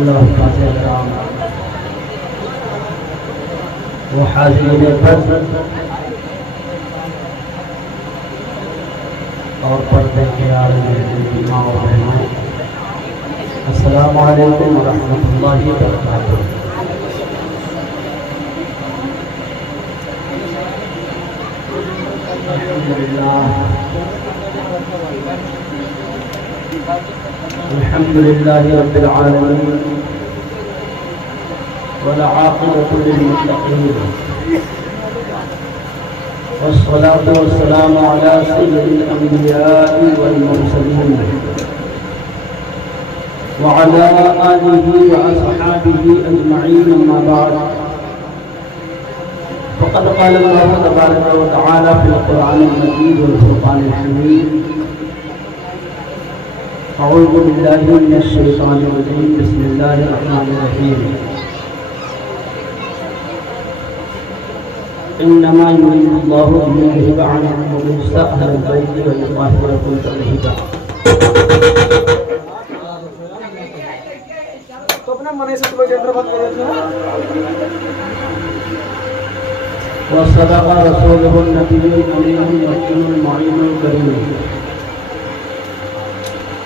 اللہ تعالی کرام و حاضرین برد اور پردے کے عالم ماں و بہنوں، السلام علیکم ورحمۃ اللہ وبرکاتہ۔ الحمد للہ رب العالمین والعاقبۃ للمتقین والصلاة والسلام على سید الانبیاء والمرسلین وعلى آلہ واصحابہ اجمعین، اما بعد، فقد قال اللہ تبارک و تعالی فی القرآن المجید والفرقان الحمید، اعوذ باللہ من الشیطان الرجیم، بسم اللہ الرحمن الرحیم۔ انما یرید اللہ لیذھب عنکم الرجس اہل البیت ویطہرکم تطہیرا۔ تو اپنا من سے کوئی اندر بات کر رہے ہیں۔ وصدق رسولہ النبی الامین المکین المعین الکریم،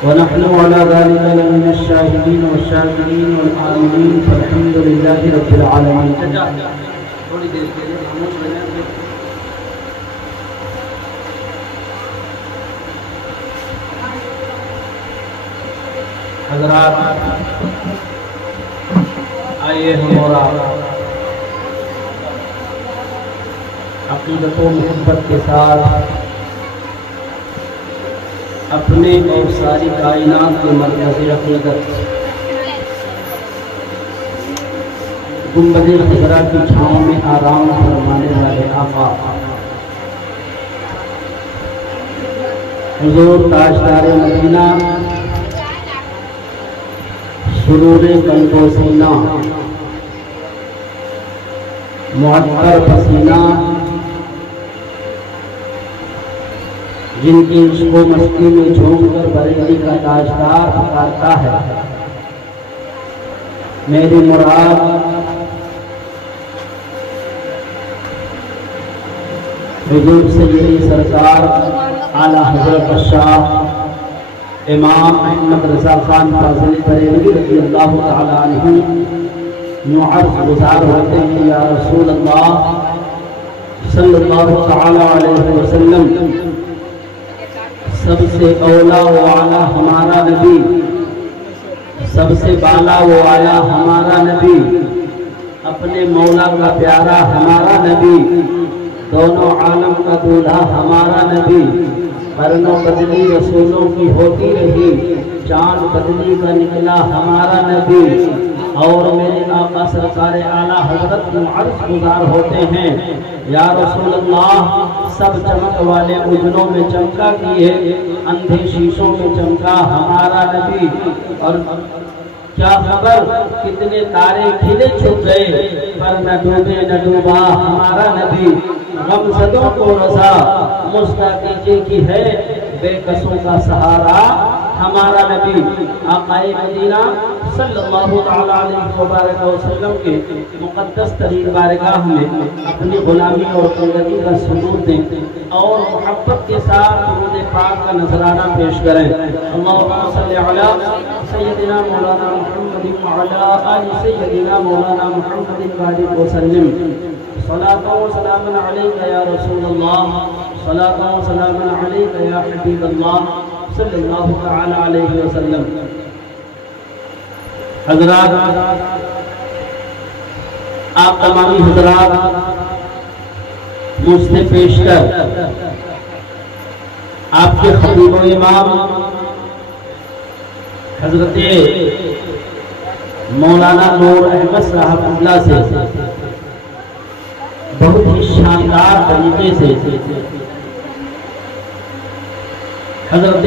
ونحن على ذلك لمن الشاهدين والشاكرين والآمنين، فالحمد لله رب العالمين۔ حضرات، آئیے ہم اور آپ عقیدت و محبت کے ساتھ اپنے اور ساری کائنات کے مرکز عقیدت گنبد خضرا کی چھاؤں میں آرام فرمانے والے آقا حضور تاجدار مدینہ، سرور قلب و سینہ، معطر پسینہ، جن کی عشق و مستی میں جھوم کر بریلی کا تاجدار پکارتا ہے، میری مراد حضور سیدی سرکار اعلیٰ حضرت شاہ امام احمد رضا خان فاضل بریلوی رضی اللہ تعالی عنہ یوں عرض گزار ہوتے ہیں، یا رسول اللہ صلی اللہ تعالی علیہ وسلم، سب سے اولا و اعلیٰ ہمارا نبی، سب سے بالا و اعلیٰ ہمارا نبی، اپنے مولا کا پیارا ہمارا نبی، دونوں عالم کا دولہا ہمارا نبی، قرن و بدلی رسولوں کی ہوتی رہی، چاند بدلی کا نکلا ہمارا نبی، اور میرے آقا سرکار اعلیٰ حضرت عرض گزار ہوتے ہیں، یا رسول اللہ، سب چمک والے اجروں میں چمکا کیے، اندھے شیشوں میں چمکا ہمارا نبی، اور کیا خبر کتنے تارے کھلے چھپ گئے، پر نہ ڈوبے نہ ڈوبا ہمارا نبی، غم زدوں کو رضا مستقیجے کی ہے، بے کسوں کا سہارا ہمارا نبی۔ آقا مدینہ صلی اللہ تعالی علیہ وبارک وسلم کے مقدس ترین بارگاہ میں اپنی غلامی اور بندگی کا ثبوت دیں اور محبت کے ساتھ درود پاک کا نذرانہ پیش کریں۔ اللہم صلی علی سیدنا مولانا محمد وعلی آل سیدنا مولانا محمد وآلہ وسلم۔ صلاۃ و سلام علیک یا رسول اللہ، صلاۃ و سلام علیک یا حبیب اللہ صلی اللہ تعالی علیہ وسلم۔ حضرات، آپ تمامی حضرات مجھ سے پیش کر آپ کے خطیب و امام حضرت مولانا نور احمد صاحب اللہ سے بہت ہی شاندار طریقے سے حضرت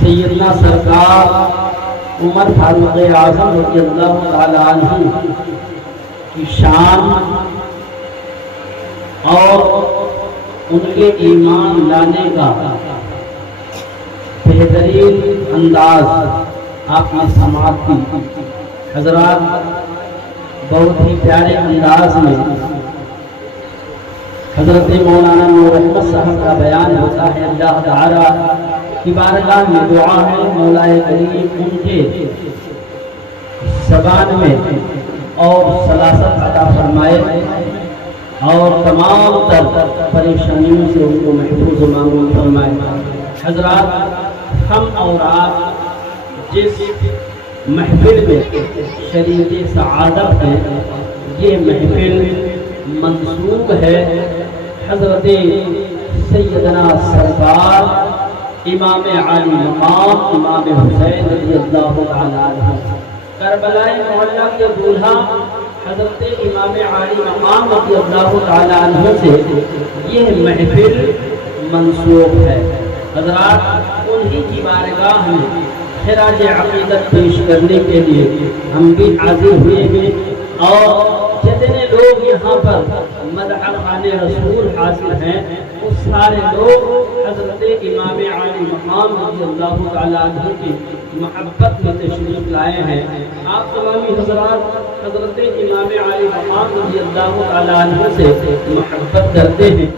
سیدنا سرکار عمر فاروق اعظم رضی اللہ تعالی عنہ کی شان اور ان کے ایمان لانے کا بہترین انداز آپ نے سماعت کی۔ حضرات بہت ہی پیارے انداز میں حضرت مولانا نور احمد صاحب کا بیان ہوتا ہے۔ اللہ تعالیٰ کی بارگاہ میں دعا ہے مولا کریم ان کے زبان میں اور سلاست عطا فرمائے اور تمام تر پریشانیوں سے ان کو محفوظ و معمول فرمائے۔ حضرات ہم اور آپ جس محفل میں شریک سعادت ہے، یہ محفل منسوب ہے حضرت سیدنا سرکار امام عالی مقام امام حسین رضی اللہ تعالیٰ عنہ، کربلا معلیٰ کے دولہا حضرت امام عالی مقام رضی اللہ تعالیٰ عنہ سے یہ محفل منسوب ہے۔ حضرات انہی کی بارگاہ میں خراج عقیدت پیش کرنے کے لیے ہم بھی حاضر ہوئے ہیں، اور جتنے لوگ یہاں پر مدح خوان رسول حاضر ہیں وہ سارے لوگ حضرت امام عالی مقام رضی اللہ تعالیٰ عنہ کی محبت میں تشریف لائے ہیں۔ آپ تمامی حضرات حضرت امام عالی مقام رضی اللہ تعالیٰ عنہ سے محبت کرتے ہیں،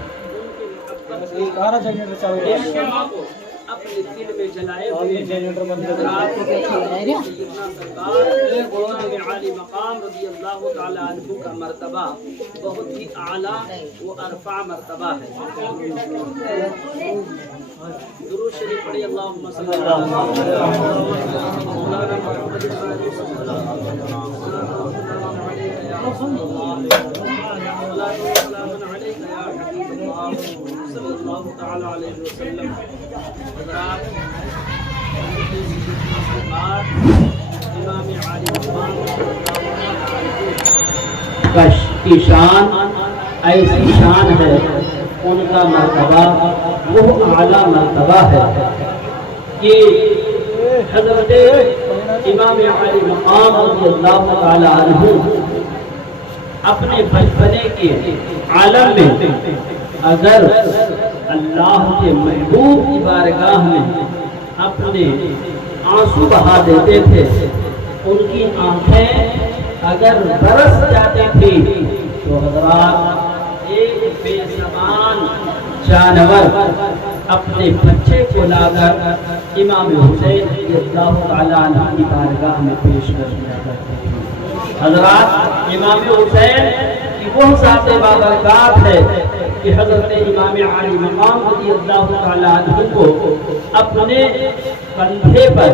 اپنے دل میں جلائے ہوئے عالی مقام رضی اللہ تعالیٰ عنہ کا مرتبہ بہت ہی اعلیٰ و ارفع مرتبہ ہے۔ درود شریف پڑھی، اللہم صلی اللہ علیہ وسلم۔ کی شان ایسی شان ہے، ان کا مرتبہ وہ اعلیٰ مرتبہ ہے کہ حضرت امام عالی مقام رضی اللہ تعالیٰ عنہ اپنے بچپنے کے عالم میں اگر اللہ کے محبوب کی بارگاہ میں اپنے آنسو بہا دیتے تھے، ان کی آنکھیں اگر برس جاتی تھی تو حضرات ایک بے زبان جانور اپنے بچے کو لا کر امام حسین رضی اللہ تعالیٰ عنہ کی بارگاہ میں پیش کر دیا کرتے تھے۔ حضرات امام حسین کی وہ ذات بابرکات ہے کہ حضرت امام عالی مقام رضی اللہ تعالیٰ عنہ کو اپنے کندھے پر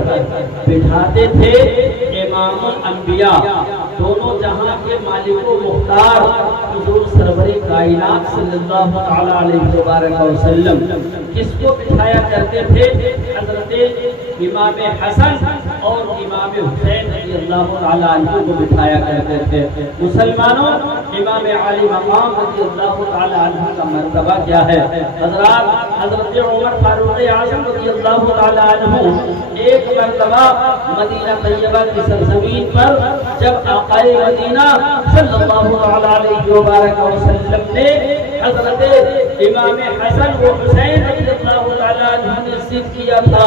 بٹھاتے تھے امام الانبیاء، دونوں جہاں کے مالک و مختار حضور سرور کائنات صلی اللہ تعالیٰ علیہ وسلم، کس کو بٹھایا کرتے تھے؟ حضرت امام حسن اور امام حسین رضی اللہ تعالیٰ عنہ کو بٹھایا کرتے تھے۔ مسلمانوں، امام عالی مقام رضی اللہ تعالیٰ عنہ کا مرتبہ کیا ہے؟ حضرات حضرت عمر فاروق اعظم رضی اللہ تعالیٰ عنہ ایک مرتبہ مدینہ طیبہ کی سرزمین پر جب آقا مدینہ صلی اللہ علیہ وسلم نے حضرت امام حسن و حسین رضی اللہ تعالیٰ عنہ نے ضد کیا تھا،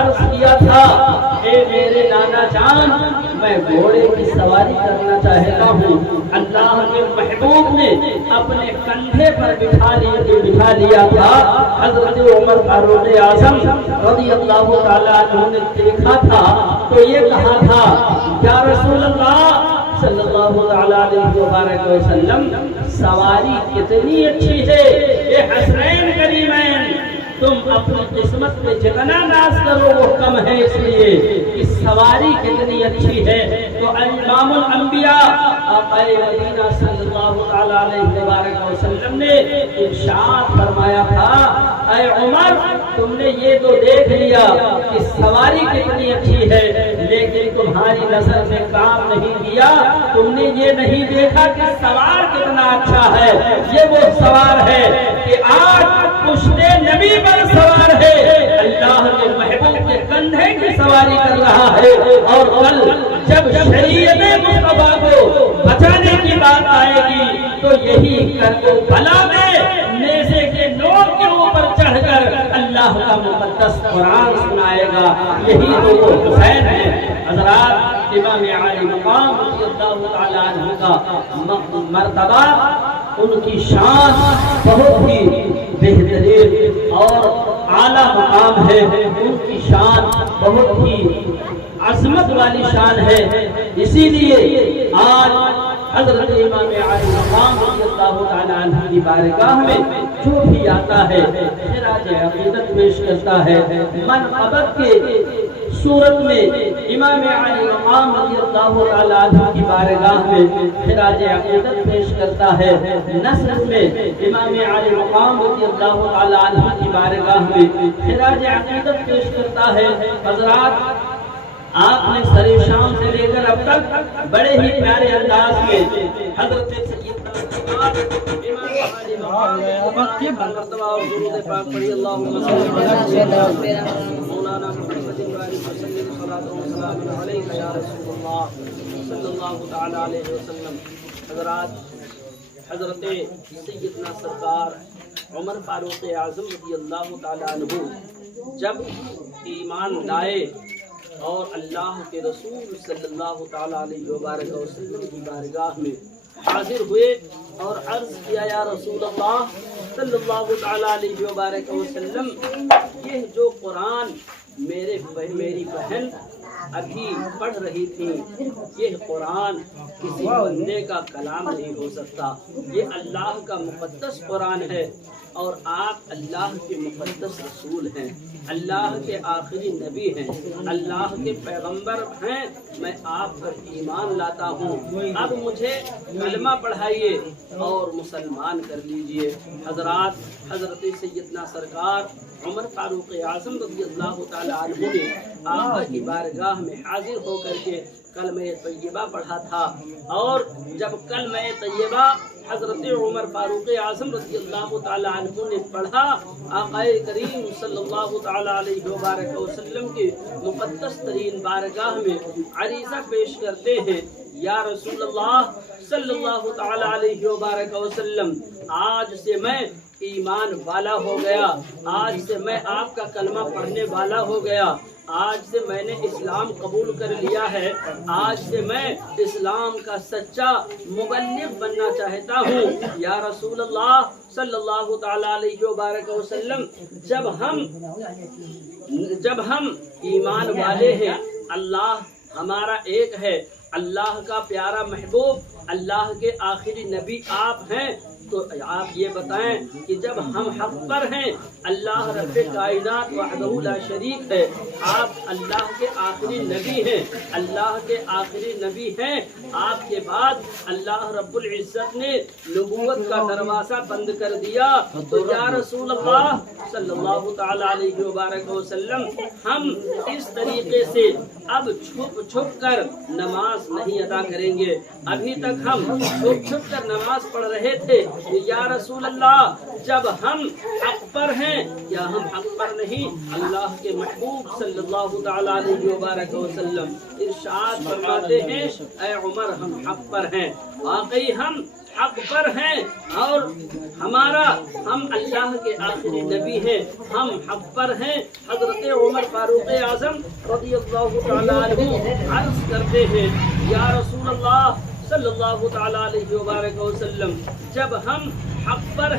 عرض کیا تھا، اے میرے نانا جان، میں گھوڑے کی سواری کرنا چاہتا ہوں۔ اللہ کے محبوب نے اپنے کندھے پر بٹھا لیا تھا۔ حضرت عمر فاروق اعظم رضی اللہ تعالیٰ عنہ نے دیکھا تھا تو یہ کہا تھا، یا رسول اللہ صلی اللہ علیہ وسلم، سواری کتنی اچھی ہے، یہ حسنین کریمین، تم اپنی قسمت پہ جتنا ناز کرو وہ کم ہے، اس لیے اس سواری کتنی اچھی ہے۔ تو امام الانبیاء آقا مدینہ صلی اللہ علیہ وسلم نے ارشاد فرمایا تھا، اے عمر، تم نے یہ تو دیکھ لیا کہ سواری کتنی اچھی ہے، لیکن تمہاری نظر میں کام نہیں کیا، تم نے یہ نہیں دیکھا کہ سوار کتنا اچھا ہے۔ یہ وہ سوار ہے کہ آج پشت نبی پر سوار ہے، اللہ کے محبوب کے کندھے کی سواری کر رہا ہے، اور کل جب شریعت مصطفیٰ کو بچانے کی بات آئے گی تو یہی کربلا میں نیزے کے نوک کے اوپر چڑھ کر اللہ کا مقدس قرآن سنائے گا۔ یہی تو وہ حسین ہے امام عالی مقام رضی اللہ تعالی عنہ کا مرتبہ، ان کی شان بہت ہی بہترین اور اعلیٰ مقام ہے، ان کی شان بہت ہی عظمت والی شان ہے۔ اسی لیے آج حضرت امام عالی مقام رضی اللہ تعالی عنہ کی بارگاہ میں جو بھی آتا ہے خراج عقیدت پیش کرتا ہے، منقبت کے صورت میں امام عالی مقام رضی اللہ تعالی عنہ کی بارگاہ میں خراج عقیدت پیش کرتا ہے، نثر میں امام عالی مقام رضی اللہ تعالی عنہ کی بارگاہ میں خراج عقیدت پیش کرتا ہے۔ حضرات، آپ نے سر شام سے لے کر اب تک بڑے ہی پیارے انداز میں حضرت سیدنا سرکار امام عالی مقام کی مرتبہ اور درود پاک پڑھی، اللہم صلی مولانا محمد وسلم صلاۃ و سلام علیک یا رسول اللہ صلی اللہ تعالی علیہ وسلم۔ حضرات، حضرت سیدنا سرکار عمر فاروق اعظم رضی اللہ تعالی عنہ جب ایمان لائے اور اللہ کے رسول صلی اللہ تعالیٰ علیہ وسلم کی بارگاہ میں حاضر ہوئے اور عرض کیا، یا رسول اللہ صلی اللہ تعالیٰ علیہ وسلم، یہ جو قرآن میری بہن ابھی پڑھ رہی تھی، یہ قرآن کسی بندے کا کلام نہیں ہو سکتا، یہ اللہ کا مقدس قرآن ہے اور آپ اللہ کے مقدس رسول ہیں، اللہ کے آخری نبی ہیں، اللہ کے پیغمبر ہیں، میں آپ پر ایمان لاتا ہوں، اب مجھے کلمہ پڑھائیے اور مسلمان کر لیجئے۔ حضرات، حضرت سیدنا سرکار عمر فاروق اعظم رضی اللہ تعالیٰ عنہ نے آقا کی بارگاہ میں حاضر ہو کر کے کلمہ طیبہ پڑھا تھا، اور جب کلمہ طیبہ حضرت عمر فاروق اعظم رضی اللہ تعالیٰ عنہ نے پڑھا، آقا کریم صلی اللہ تعالیٰ علیہ وسلم کے مقدس ترین بارگاہ میں عریضہ پیش کرتے ہیں، یا رسول اللہ صلی اللہ تعالیٰ علیہ وسلم، آج سے میں ایمان والا ہو گیا، آج سے میں آپ کا کلمہ پڑھنے والا ہو گیا، آج سے میں نے اسلام قبول کر لیا ہے، آج سے میں اسلام کا سچا مبلغ بننا چاہتا ہوں، یا رسول اللہ صلی اللہ تعالیٰ علیہ وسلم، جب ہم ایمان والے ہیں، اللہ ہمارا ایک ہے، اللہ کا پیارا محبوب، اللہ کے آخری نبی آپ ہیں، تو آپ یہ بتائیں کہ جب ہم حق پر ہیں، اللہ رب کائنات وحدہ لا شریک ہے، آپ اللہ کے آخری نبی ہیں، اللہ کے آخری نبی ہیں، آپ کے بعد اللہ رب العزت نے نبوت کا دروازہ بند کر دیا، تو یا رسول اللہ صلی اللہ تعالیٰ علیہ وسلم، ہم اس طریقے سے اب چھپ چھپ کر نماز نہیں ادا کریں گے، ابھی تک ہم چھپ چھپ کر نماز پڑھ رہے تھے، یا رسول اللہ جب ہم حق پر ہیں، کیا ہم حق پر نہیں؟ اللہ کے محبوب صلی اللہ تعالیٰ علیہ وسلم ارشاد فرماتے ہیں، اے عمر ہم حق پر ہیں، واقعی ہم حق پر ہیں، اور ہم اللہ کے آخری نبی ہیں، ہم حق پر ہیں۔ حضرت عمر فاروق اعظم رضی اللہ تعالیٰ عنہ عرض کرتے ہیں، یا رسول اللہ صلی اللہ تعالیٰ علیہ وسلم، جب ہم حق پر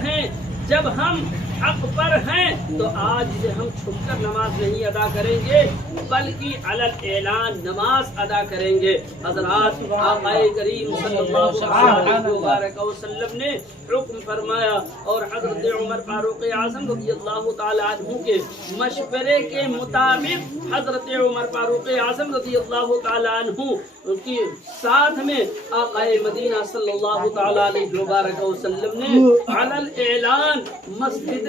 ہیں تو آج سے ہم چھپ کر نماز نہیں ادا کریں گے، بلکہ علی الاعلان نماز ادا کریں گے۔ حضرات، آقا کریم صلی اللہ علیہ وسلم نے حکم فرمایا، اور حضرت عمر فاروق اعظم رضی اللہ تعالیٰ عنہ کے مشورے کے مطابق حضرت عمر فاروق اعظم رضی اللہ تعالیٰ عنہ کی ساتھ میں آقا مدینہ صلی اللہ تعالیٰ علیہ وسلم نے علی الاعلان مسجد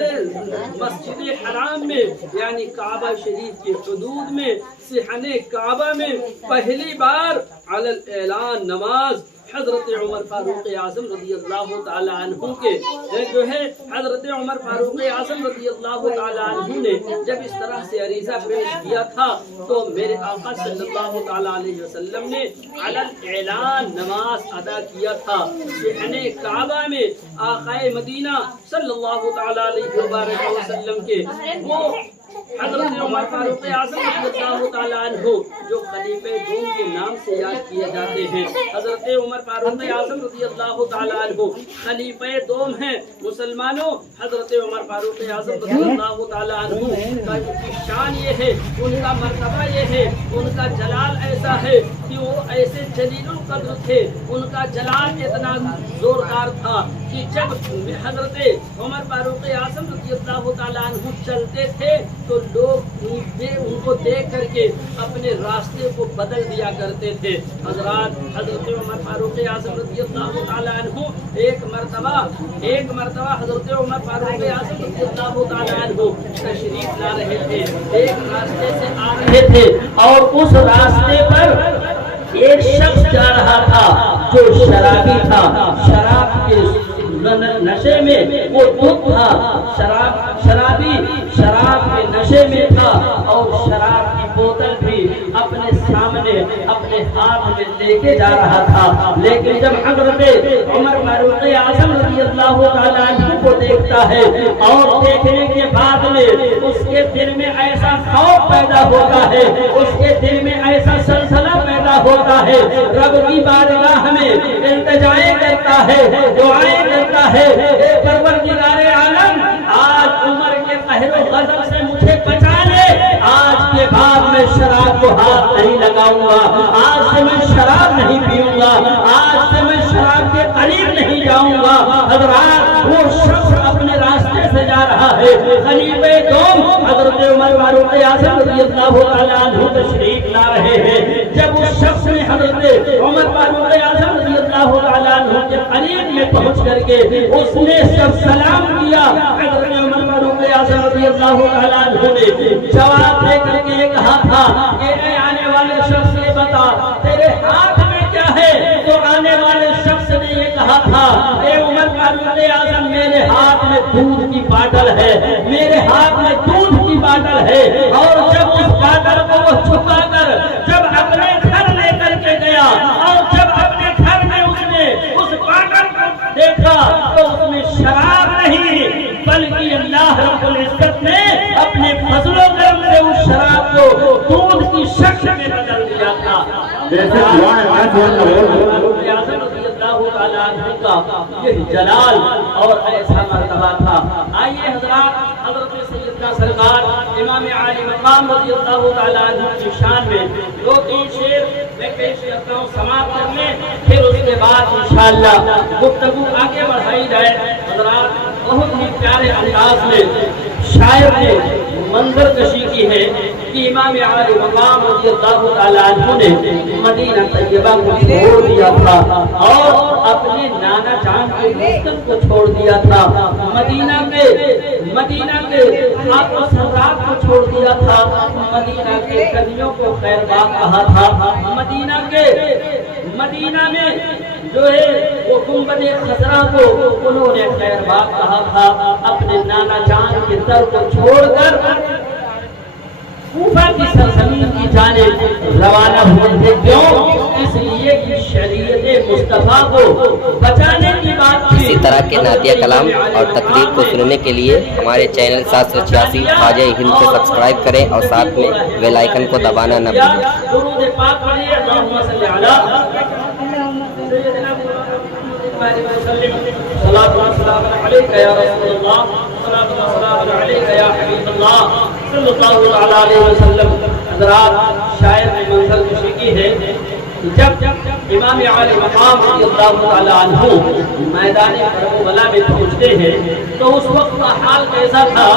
حرام میں، یعنی کعبہ شریف کی حدود میں، صحن کعبہ میں پہلی بار علی الاعلان نماز حضرت عمر فاروق اعظم رضی اللہ تعالیٰ عنہ کے جو ہے حضرت عمر فاروق اعظم رضی اللہ تعالیٰ عنہ نے جب اس طرح سے عریضہ پیش کیا تھا، تو میرے آقا صلی اللہ تعالیٰ علیہ وسلم نے علی الاعلان نماز ادا کیا تھا صحن کعبہ میں۔ آقا مدینہ صلی اللہ تعالیٰ علیہ وسلم کے وہ حضرت عمر فاروق اعظم رضی اللہ تعالیٰ عنہ جو خلیفہ دوم کے نام سے یاد کیے جاتے ہیں، حضرت عمر فاروق اعظم رضی اللہ تعالیٰ عنہ خلیفہ دوم ہیں مسلمانوں۔ حضرت عمر فاروق اعظم رضی اللہ تعالیٰ عنہ کا شان یہ ہے، ان کا مرتبہ یہ ہے، ان کا جلال ایسا ہے کہ وہ ایسے جلیل القدر تھے، ان کا جلال اتنا زوردار تھا کہ جب حضرت عمر فاروق اعظم رضی اللہ تعالیٰ عنہ چلتے تھے تو لوگ ان کو دیکھ کر کے اپنے راستے کو بدل دیا کرتے تھے۔ حضرات، حضرت عمر فاروق اعظم رضی اللہ تعالیٰ عنہ ایک مرتبہ حضرت عمر فاروق اعظم رضی اللہ تعالیٰ عنہ تشریف لا رہے تھے، ایک راستے سے آ رہے تھے اور اس راستے پر ایک شخص جا رہا تھا جو شرابی تھا، شراب کے نشے میں وہ دھت تھا، شرابی شراب کے نشے میں تھا اور شراب کی بوتل بھی اپنے سامنے اپنے ہاتھ میں لے کے جا رہا تھا۔ لیکن جب حضرت عمر فاروق اعظم رضی اللہ تعالیٰ عنہ کو دیکھتا ہے اور دیکھنے کے بعد میں اس کے دل میں ایسا خوف پیدا ہوتا ہے، اس کے دل میں ایسا سلسلہ پیدا ہوتا ہے، رب کی بارگاہ میں التجائیں کرتا ہے، دعائیں کرتا ہے، اے پروردگار عالم، آج عمر کے قہر و غضب سے مجھے بچا لے، آج کے بعد میں شراب کو ہاتھ نہیں لگاؤں گا، آج سے میں شراب نہیں پیوں گا، آج سے میں شراب کے قریب نہیں جاؤں گا۔ حضرات، وہ شخص اپنے راستے سے جا رہا ہے، خلیفہ دوم حضرت عمر فاروق اعظم رضی اللہ تعالیٰ عنہ تشریف لا رہے ہیں۔ جب اس شخص نے حضرت عمر فاروق اعظم رضی اللہ تعالیٰ عنہ کے قریب میں پہنچ کر کے اس نے سب سلام کیا، حضرت عمر فاروق اعظم رضی اللہ تعالیٰ عنہ نے جواب دے کر کے یہ کہا تھا کہ اے آنے والے شخص یہ بتا تیرے ہاتھ میں کیا ہے؟ تو آنے والے شخص نے یہ کہا تھا، اے عمر فاروق اعظم، میرے ہاتھ میں دودھ کی باٹل ہے، میرے ہاتھ میں دودھ کی باٹل ہے۔ اور جب اس باٹل کو وہ چھپا کر جب اپنے گھر لے کر کے گیا اور جب اپنے گھر میں اس نے اس باٹل کو دیکھا تو اس میں شراب نہیں بلکہ اللہ رب العزت نے اپنے فضل و کرم سے اس شراب کو دودھ کی شکل میں بدل دیا تھا۔ یہ جلال اور ایسا مرتبہ تھا۔ آئیے حضرات، حضرت سیدنا سرکار امام عالی مقام رضی اللہ تعالیٰ عنہ کی شان میں دو تین شعر میں پیش کرتا ہوں، سماعت کر لیں، پھر اس کے بعد انشاءاللہ گفتگو آگے بڑھائی جائے۔ حضرات، بہت ہی پیارے انداز میں شاعر نے منظر کشی کی ہے کہ امام عالی مقام رضی اللہ تعالیٰ عنہ نے مدینہ طیبہ کو چھوڑ دیا تھا اور اپنے نانا جان کے مسکن کو چھوڑ دیا تھا، مدینہ کے خاک و سرات کو چھوڑ دیا تھا، مدینہ کے کلیوں کو خیر باغ کہا تھا، مدینہ میں جو ہے وہ گنبد خضرا کو انہوں نے خیر باغ کہا تھا۔ اپنے نانا جان کے در کو چھوڑ کر کوفہ کی سرزمین کی جانب روانہ ہوئے تھے۔ کیوں؟ اس لیے کہ شریعت مصطفیٰ کو بچانے کی بات تھی۔ اسی طرح کے نعتیہ کلام اور تقریر کو سننے کے لیے ہمارے چینل 786 خواجہ ہند کو سبسکرائب کریں اور ساتھ میں بیل آئیکن کو دبانا نہ بھولیں۔ درود پاک پڑھیے، اللہم صلی علی صلاۃ و سلام علیک یا رسول اللہ، صلاۃ و سلام علیک یا حبیب اللہ صلی اللہ علیہ وسلم۔ حضرات، شاعر نے منظر کشی کی ہے کہ جب امام عالی مقام رضی اللہ تعالیٰ عنہ میدان کربلا میں پہنچتے ہیں تو اس وقت کا حال کیسا تھا؟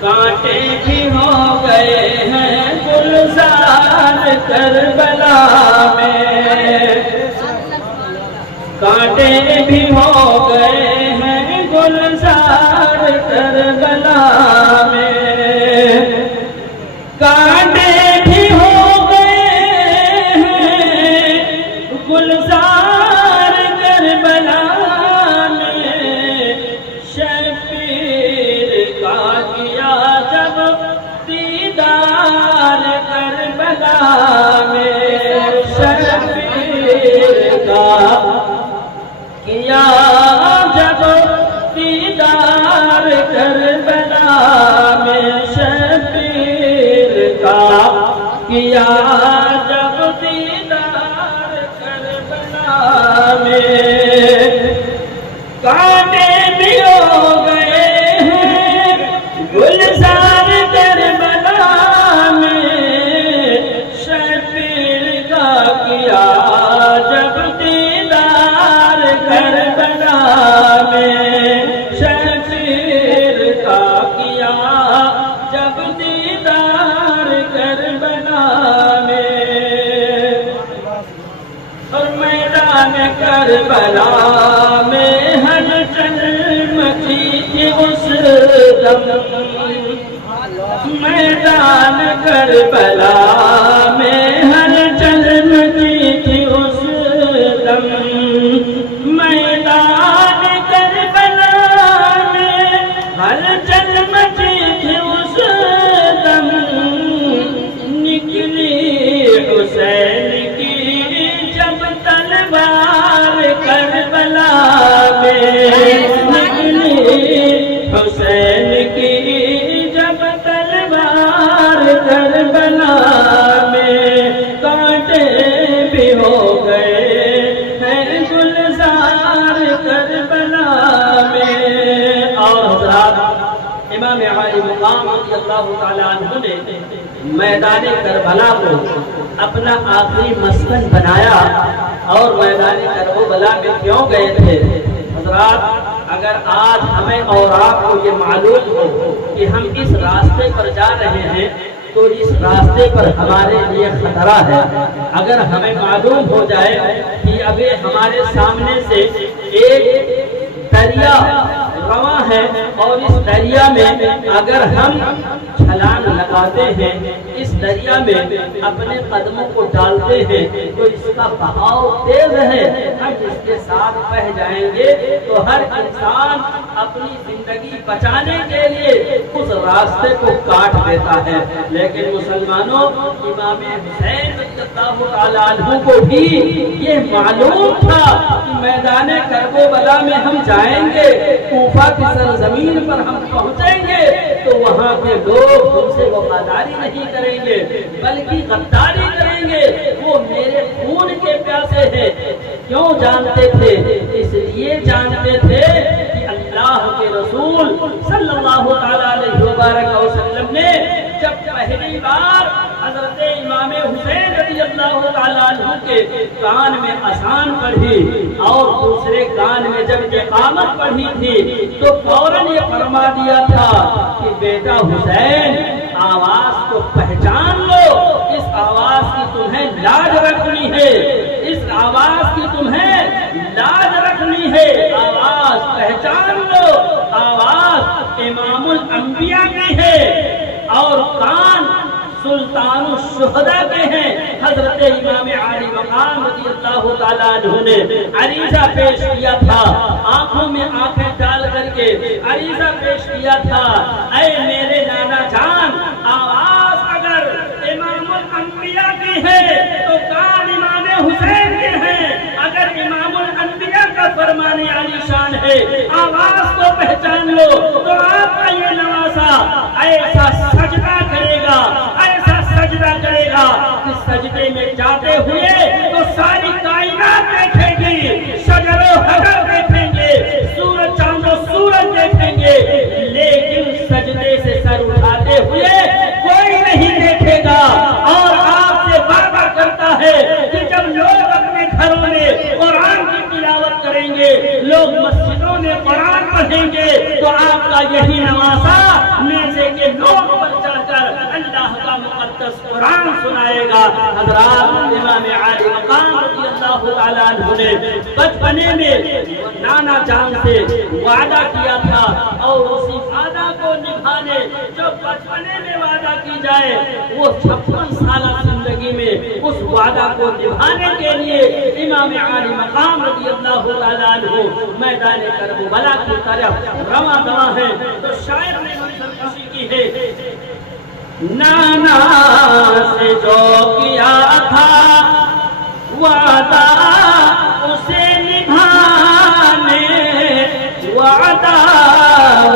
کانٹے بھی ہو گئے ہیں گلزار کربلا میں، کانٹے بھی ہو گئے ہیں گلزار کربلا میں، کانٹے بھی ہو گئے ہیں گلزار کربلا میں، شبیر کا کیا جب دیدار کربلا میں، شبیر کا کیا جب دیدار کربلا میں، کانٹے بھی ہو گئے ہیں گلزار کربلا میں، شبیر کا کیا جب دیدار کربلا میں، شبیر کا کیا جب دیدار کربلا میں، اور میدان کربلا میں ہلچل مچی تھی اس دم، میدان کربلا میں ہلچل مچی تھی اس دم، میدان کربلا میں ہلچل مچی تھی اس دم، نکلی حسین کی جب تلوار کربلا میں، نکلی حسین کی جب تلوار کربلا میں، کانٹے بھی ہو گئے ہیں گلزار کربلا میں۔ اور حضرات امام عالی مقام رضی اللہ تعالیٰ عنہ نے میدان کربلا کو اپنا آخری مسکن بنایا، اور میدان کربلا میں کیوں گئے تھے؟ حضرات اگر آج ہمیں اور آپ کو یہ معلوم ہو کہ ہم اس راستے پر جا رہے ہیں تو اس راستے پر ہمارے لیے خطرہ ہے۔ اگر ہمیں معلوم ہو جائے کہ ابھی ہمارے سامنے سے ایک دریا رواں ہے اور اس دریا میں اگر ہم چھلانگ لگاتے ہیں، اس دریا میں اپنے قدموں کو ڈالتے ہیں تو اس کا بہاؤ تیز ہے، ہم اس کے ساتھ بہہ جائیں گے، تو ہر انسان اپنی زندگی بچانے کے لیے اس راستے کو کاٹ دیتا ہے۔ لیکن مسلمانوں، امام حسین رضی اللہ تعالیٰ عنہ کو بھی یہ معلوم تھا کہ میدان کربلا میں ہم جائیں گے، کوفہ کی سرزمین پر ہم پہنچیں گے تو وہاں کے لوگ ہم سے وفاداری نہیں کریں گے بلکہ غداری کریں گے، وہ میرے خون کے پیاسے ہیں۔ کیوں جانتے تھے؟ اس لیے جانتے تھے کہ اللہ کے رسول صلی اللہ تعالیٰ علیہ وسلم نے جب پہلی بار حضرت امام حسین رضی اللہ تعالیٰ عنہ کے کان میں اذان پڑھی اور دوسرے کان میں جب اقامت پڑھی تھی تو فوراً یہ فرما دیا تھا کہ بیٹا حسین، آواز کو پہچان لو، اس آواز کی تمہیں لاج رکھنی ہے، اس آواز کی تمہیں لاج رکھنی ہے، آواز پہچان لو، آواز امام الانبیاء کی ہے اور کان سلطان الشہداء کے ہیں۔ حضرت امام عالی مقام رضی اللہ تعالیٰ عنہ نے عریضہ پیش کیا تھا، آنکھوں میں آنکھیں ڈال کر کے عریضہ پیش کیا تھا، اے میرے نانا جان، آواز اگر امام الانبیاء کی ہے تو کان امام حسین کے ہیں، اگر امام الانبیاء کا فرمان عالی شان ہے، آواز کو پہچان لو، تو آپ کا یہ نواسا ایسا سجدہ کرے گا، ایسا سجدہ کرے گا کہ سجدے میں جاتے ہوئے تو ساری کائنات دیکھیں گی، شجر و حجر دیکھیں گے، سورج چاند و سورج دیکھیں گے، لیکن سجدے سے سر اٹھاتے ہوئے کوئی نہیں دیکھے گا۔ اور آپ سے وعدہ کرتا ہے کہ جب لوگ اپنے گھروں میں قرآن کی تلاوت کریں گے، لوگ مسجدوں میں قرآن پڑھیں گے، تو آپ کا یہی نواسا نیزے کے نوک پر چڑھ کر اللہ کا مقدس قرآن سنائے گا۔ حضرات امام عالی مقام رضی اللہ تعالیٰ عنہ نے بچپنے میں نانا جان سے وعدہ کیا تھا، اور اسی وعدہ کو نبھانے، جو بچپنے میں وعدہ کی جائے وہ 56 سالہ زندگی میں اس وعدہ کو نبھانے کے لیے امام عالی مقام رضی اللہ تعالیٰ عنہ میدان کربلا کی طرف رواں دواں ہے۔ تو شاعر نے منظر کشی کی ہے، نانا سے جو کیا تھا وعدہ اسے نبھانے، وعدہ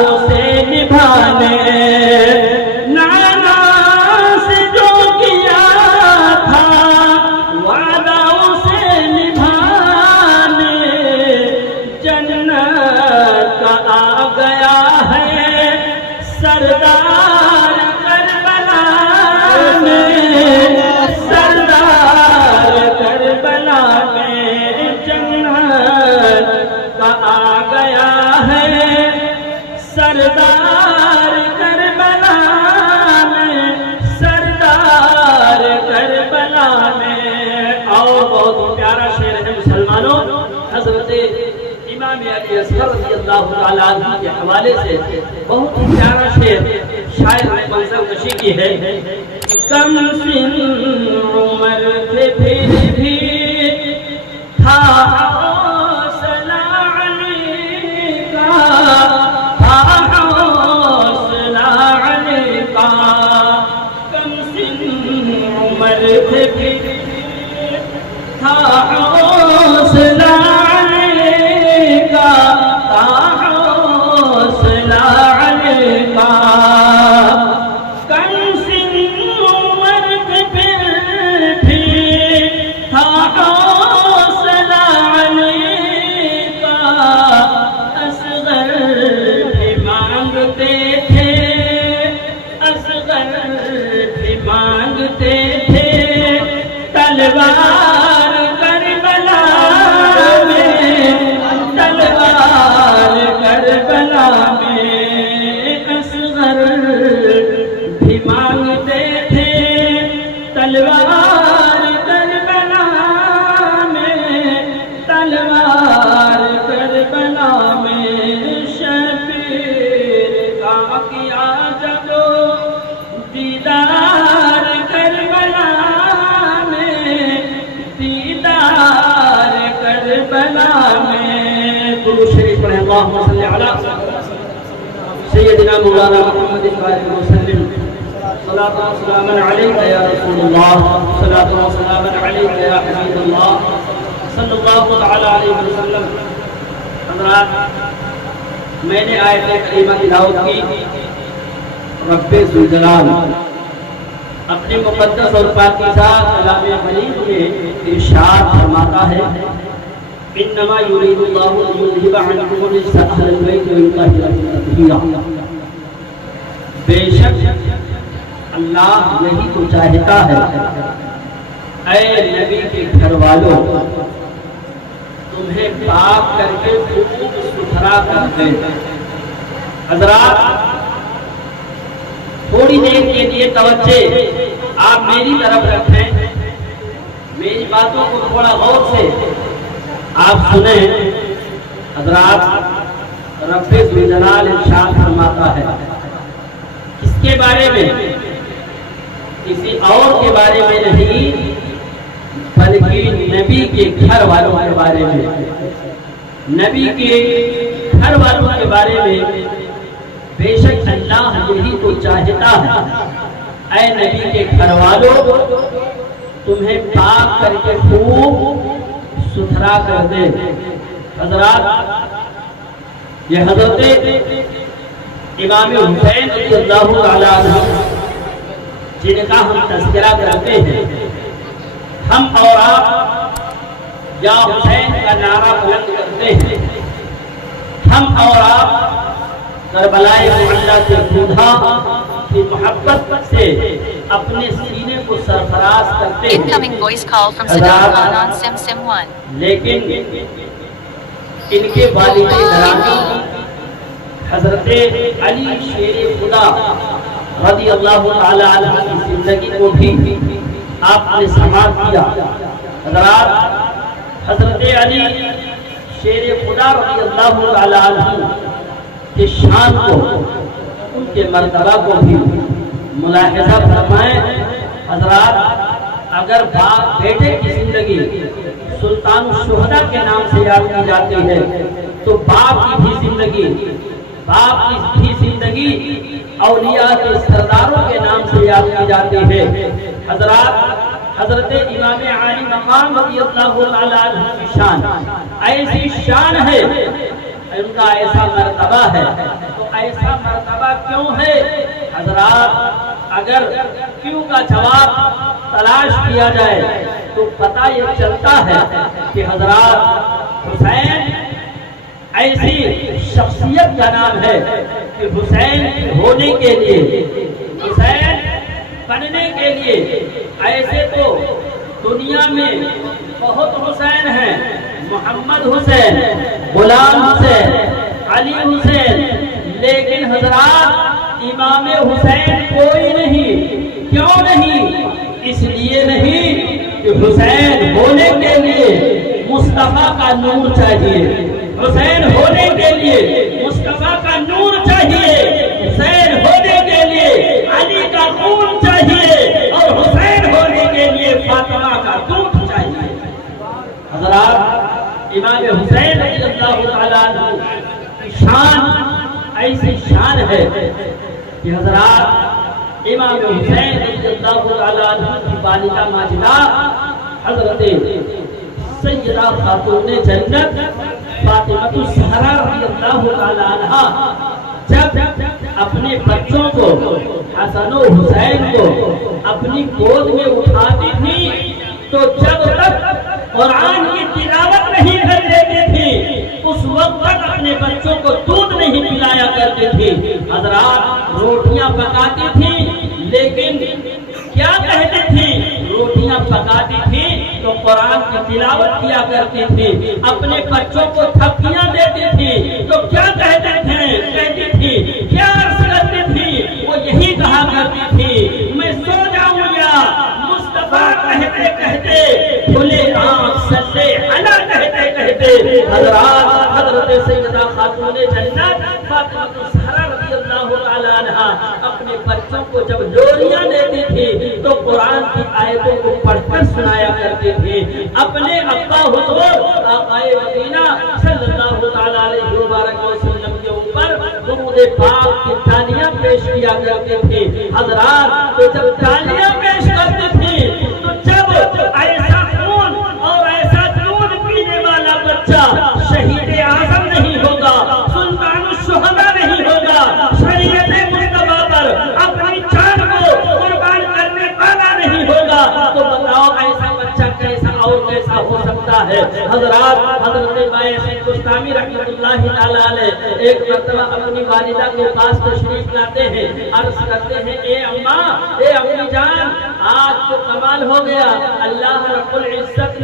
اسے نبھانے، نانا سے جو کیا تھا وعدہ اسے نبھانے، امام علی اصغر رضی اللہ تعالیٰ عنہ کے حوالے سے بہت ہی پیارا شعر شاعر نے منظر کشی کی ہے. کم سن عمر تھے پھر بھی تھا حوصلہ علی کا، تھا حوصلہ علی کا. کم سن عمر تھے پھر بھی تھا حوصلہ علی کا، تھا حوصلہ علی کا. تلوار کربلا میں، تلوار کربلا میں اصغر بھی مانگتے تھے. تلوار کربلا میں، تلوار کربلا میں شبیر کا کیا جب دیدار کربلا میں، دیدار کربلا میں. درود شریف پڑھیں. اللہم صلی علی سیدنا مولانا محمد وآلہ وسلم. صلاۃ و سلام علیک یا رسول اللہ، صلاۃ و سلام علیک یا حبیب اللہ صلی اللہ تعالی علیہ وسلم. حضرات، میں نے آیت کریمہ تلاوت کی. رب ذوالجلال اپنے مقدس اور پاکیزہ کلام مجید میں ارشاد فرماتا ہے، انما یرید اللہ لیذھب عنکم الرجس اہل البیت ویطہرکم تطہیرا. بے شک اللہ یہی تو چاہتا ہے اے نبی کے گھر والوں، تمہیں پاک کر کے خوب ستھرا کر دے. حضرات، تھوڑی دیر کے لیے توجہ آپ میری طرف رکھیں، میری باتوں کو تھوڑا غور سے آپ سنیں. حضرات، رب ذوالجلال ارشاد فرماتا ہے کس کے بارے میں؟ کسی اور کے بارے میں نہیں، بلکہ نبی کے گھر والوں کے بارے میں. نبی کے گھر والوں کے بارے میں بے شک اللہ یہی تو چاہتا ہے اے نبی کے گھر والوں، تمہیں پاک کر کے خوب ستھرا کر دے. حضرات، یہ حضرت امام حسین رضی اللہ تعالیٰ عنہ جن کا ہم تذکرہ کرتے ہیں، ہم اور آپ یا حسین کا نعرہ بلند کرتے ہیں. ہم اور آپ کربلائے معلیٰ کے خدا کی محبت سے اپنے سینے کو سرفراز کرتے ہیں. Incoming voice call from Saddam Khan on Sim 1. لیکن ان کے والد گرامی حضرت علی شیر خدا رضی اللہ تعالی عنہ کی زندگی کو بھی آپ نے سنبھال کیا. حضرات، حضرت علی شیر خدا رضی اللہ تعالی عنہ کی شان کو، ان کے مرتبہ کو بھی ملاحظہ فرمائیں. حضرات، اگر باپ بیٹے کی زندگی سلطان الشہداء کے نام سے یاد کی جاتی ہے تو باپ کی بھی زندگی، باپ کی بھی زندگی اولیاء کے سرداروں کے نام سے یاد کی جاتی ہے. حضرات، حضرت امام عالی مقام رضی اللہ تعالیٰ عنہ کی شان ایسی شان ہے، ان کا ایسا مرتبہ ہے. تو ایسا مرتبہ کیوں ہے؟ حضرات، اگر کیوں کا جواب تلاش کیا جائے تو پتہ یہ چلتا ہے کہ حضرات، حسین ایسی شخصیت کا نام ہے کہ حسین ہونے کے لیے، حسین بننے کے لیے، ایسے تو دنیا میں بہت حسین ہیں، محمد حسین، غلام حسین، علی حسین، لیکن حضرات امام حسین کوئی نہیں. کیوں نہیں؟ اس لیے نہیں کہ حسین ہونے کے لیے مصطفیٰ کا نور چاہیے، حسین ہونے کے لیے مصطفیٰ کا نور چاہیے، حسین ہونے کے لیے علی کا خون چاہیے، اور حسین ہونے کے لیے فاطمہ کا دودھ چاہیے۔ حضرات، امام حسین رضی اللہ تعالیٰ عنہ کی شان ایسی شان ہے کہ حضرات امام حسین رضی اللہ تعالیٰ عنہ کی والدہ ماجدہ حضرت سیدہ خاتون جنت فاطمہ الزہرا رضی اللہ تعالیٰ عنہ جب اپنے بچوں کو حسن و حسین کو اپنی گود میں اٹھاتی تھی تو جب تک قرآن کی تلاوت نہیں کر لیتی تھی اس وقت تک اپنے بچوں کو دودھ نہیں پلایا کرتی تھی۔ حضرات، روٹیاں پکاتی تھی لیکن کیا کہتی تھی؟ روٹیاں پکاتی تھی تو قرآن کی تلاوت کیا کرتی تھی، اپنے بچوں کو تھپکیاں دیتی تھی تو کیا کہتی تھی، کیا عرض کرتی تھی؟ وہ یہی کہا کرتی تھی، میں سو جاؤں یا مصطفیٰ کہتے کہتے کھلے آنکھ صلی علی کہتے کہتے۔ حضرات، حضرت سیدہ خاتون جنت فاطمہ الزہرا رضی اللہ تعالیٰ عنہ اپنے بچوں کو جب لوریاں دیتی تھی تو قرآن کی آیتوں کو پڑھ کر سنایا کرتی تھی۔ اپنے ابا حضور آقا مدینہ صلی اللہ تعالیٰ علیہ وسلم کے اوپر درود پاک کی تالیاں پیش کیا کرتی تھی۔ حضرات، تو جب تالیاں پیش کرتی تھی تو جب ایسا خون اور ایسا دودھ پینے والا بچہ شہید اعظم نہیں ہوگا، سلطان الشہداء نہیں ہوگا، شریعت مصطفیٰ پر اپنی جان کو قربان کرنے والا نہیں ہوگا، تو بتاؤ ایسا بچہ کیسا اور کیسا ہو سکتا ہے؟ حضرات، حضرت بایزید بستامی رحمۃ اللہ تعالیٰ علیہ ایک مرتبہ اپنی والدہ کے پاس تشریف لاتے ہیں، عرض کرتے ہیں، اے اماں، اے امی جان، آج تو کمال ہو گیا، اللہ رب العزت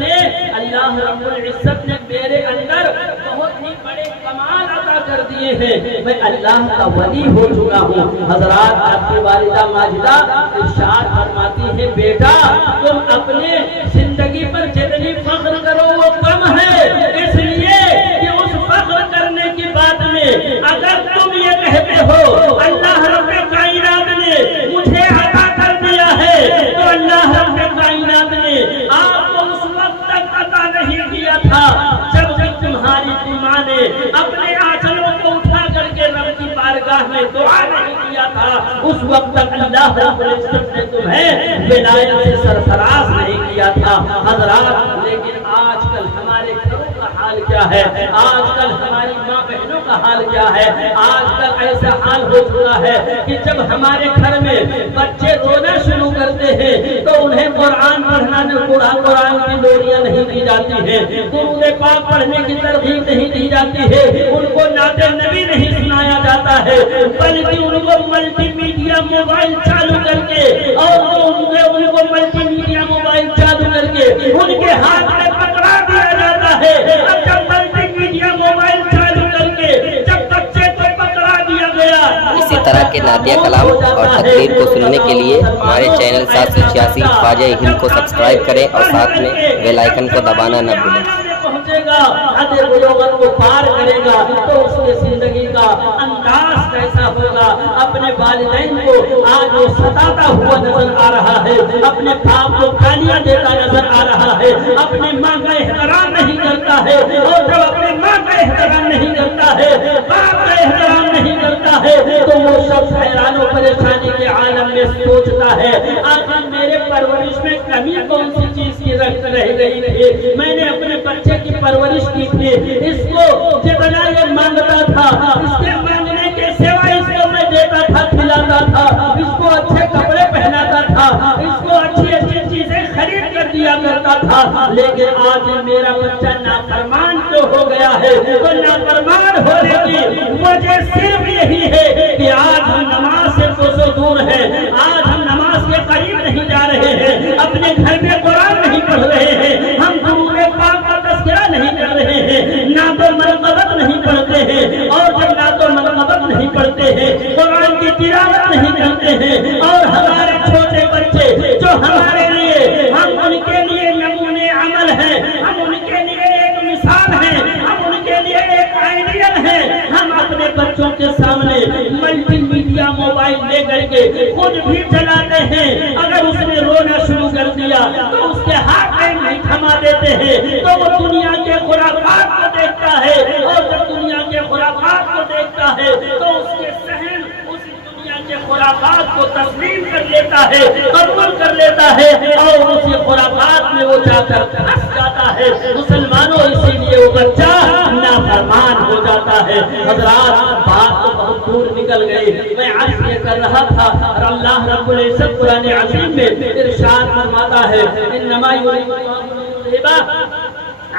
نے میرے اندر بہت ہی بڑے کمال عطا کر دیے ہیں، میں اللہ کا ولی ہو چکا ہوں۔ حضرات، آپ کی والدہ ماجدہ ارشاد فرماتی ہے، بیٹا تم اپنے زندگی پر جتنی فخر کرو وہ کم ہے، اس لیے کہ اس فخر کرنے کی بات میں اگر تم یہ کہتے ہو اللہ رب کائنات نے مجھے عطا کر دیا ہے تو اللہ رب کائنات نے آپ کو اس وقت تک عطا نہیں کیا تھا جب تمہاری ماں نے اپنے آنچلوں کو اٹھا کر کے رب کی بارگاہ میں دعا نہیں کیا تھا، اس وقت تک اللہ رب العزت نے تمہیں ولایت سے سرفراز نہیں کیا تھا۔ حضرات، لیکن آج کل ہمارے گھروں کا حال کیا ہے؟ آج کل ہماری ماں بہنوں کا حال کیا ہے؟ آج کل ایسا حال ہو چکا ہے کہ جب ہمارے گھر میں بچے رونا شروع کرتے ہیں تو انہیں قرآن قرآن کی لوریاں نہیں دی جاتی ہیں، درود پاک پڑھنے کی ترغیب نہیں دی جاتی ہے، ان کو نعت نبی نہیں سنایا جاتا ہے، بلکہ ان کو ملٹی میڈیا موبائل چالو کر کے ان کو ملٹی میڈیا موبائل چالو کر کے ان کے ہاتھ میں پکڑا دیا جاتا ہے۔ اب جب ملٹی میڈیا موبائل چالو کر کے جب بچے کو پکڑا دیا گیا، اسی طرح کے نعتیہ کلام اور تقریر کو سننے کے لیے ہمارے چینل 786 خواجہ ہند کو سبسکرائب کریں اور ساتھ میں بیل آئیکن کو دبانا نہ بھولیں۔ پہنچے گا، حد بلوغت کو پار کرے گا تو اس کی زندگی کا انداز کیسا ہوگا؟ اپنے والدین کو آج وہ ستاتا ہوا نظر آ رہا ہے، اپنے باپ کو گالیاں دیتا نظر آ رہا ہے، اپنے ماں کا احترام نہیں کرتا ہے، اور جب اپنے ماں کا احترام نہیں کرتا ہے، باپ کا احترام نہیں کرتا ہے تو وہ شخص حیران و پریشانی کے عالم میں سوچتا ہے، آخر میرے پرورش میں کمی کون سی چیز کی رہ گئی تھی؟ میں نے اپنے بچے کی پرورش کی تھی، اس کو جتنا یہ مانگتا تھا اس کے مانگنے کے سوا اس کو میں دیتا تھا، کھلاتا تھا، اس کو اچھے کپڑے پہناتا تھا، اس کو اچھی اچھی چیزیں خرید کر دیا کرتا تھا، لیکن آج میرا بچہ نافرمان تو ہو گیا ہے۔ تو نافرمان ہونے کی وجہ صرف یہی ہے کہ آج ہم نماز سے کوسوں دور ہیں، آج ہم نماز کے قریب نہیں جا رہے ہیں، اپنے گھر میں قرآن نہیں پڑھ رہے ہیں، ہم درود پاک کا تذکرہ نہیں کر رہے ہیں، نعت و منقبت نہیں پڑھتے ہیں، اور جب نعت و منقبت نہیں پڑھتے ہیں، قرآن کی تلاوت نہیں کرتے ہیں، اور ہمارے چھوٹے بچے جو ہمارے لیے ہم ان کے لیے نمونے عمل ہیں، ہم ان کے لیے ایک مثال ہیں، ہم ان کے لیے ایک کے سامنے ملٹی میڈیا موبائل لے کر کے خود بھی چلاتے ہیں، اگر اس نے رونا شروع کر دیا تو اس کے ہاتھ میں تھما دیتے ہیں، تو وہ دنیا کے خرافات کو دیکھتا ہے، اور جب دنیا کے خرافات کو دیکھتا ہے تو اس کے ذہن اس دنیا کے خرافات کو تسلیم کر لیتا ہے، قبول کر لیتا ہے، اور اسی خرافات میں وہ جا کر پھنس جاتا ہے۔ مسلمانوں اسی لیے وہ بچہ نافرمان ہو جاتا ہے۔ حضرات بات تو بہت دور نکل گئی، میں عرض یہ کر رہا تھا، اور اللہ رب العزت قرآن عظیم میں ارشاد فرماتا ہے انما یرید اللہ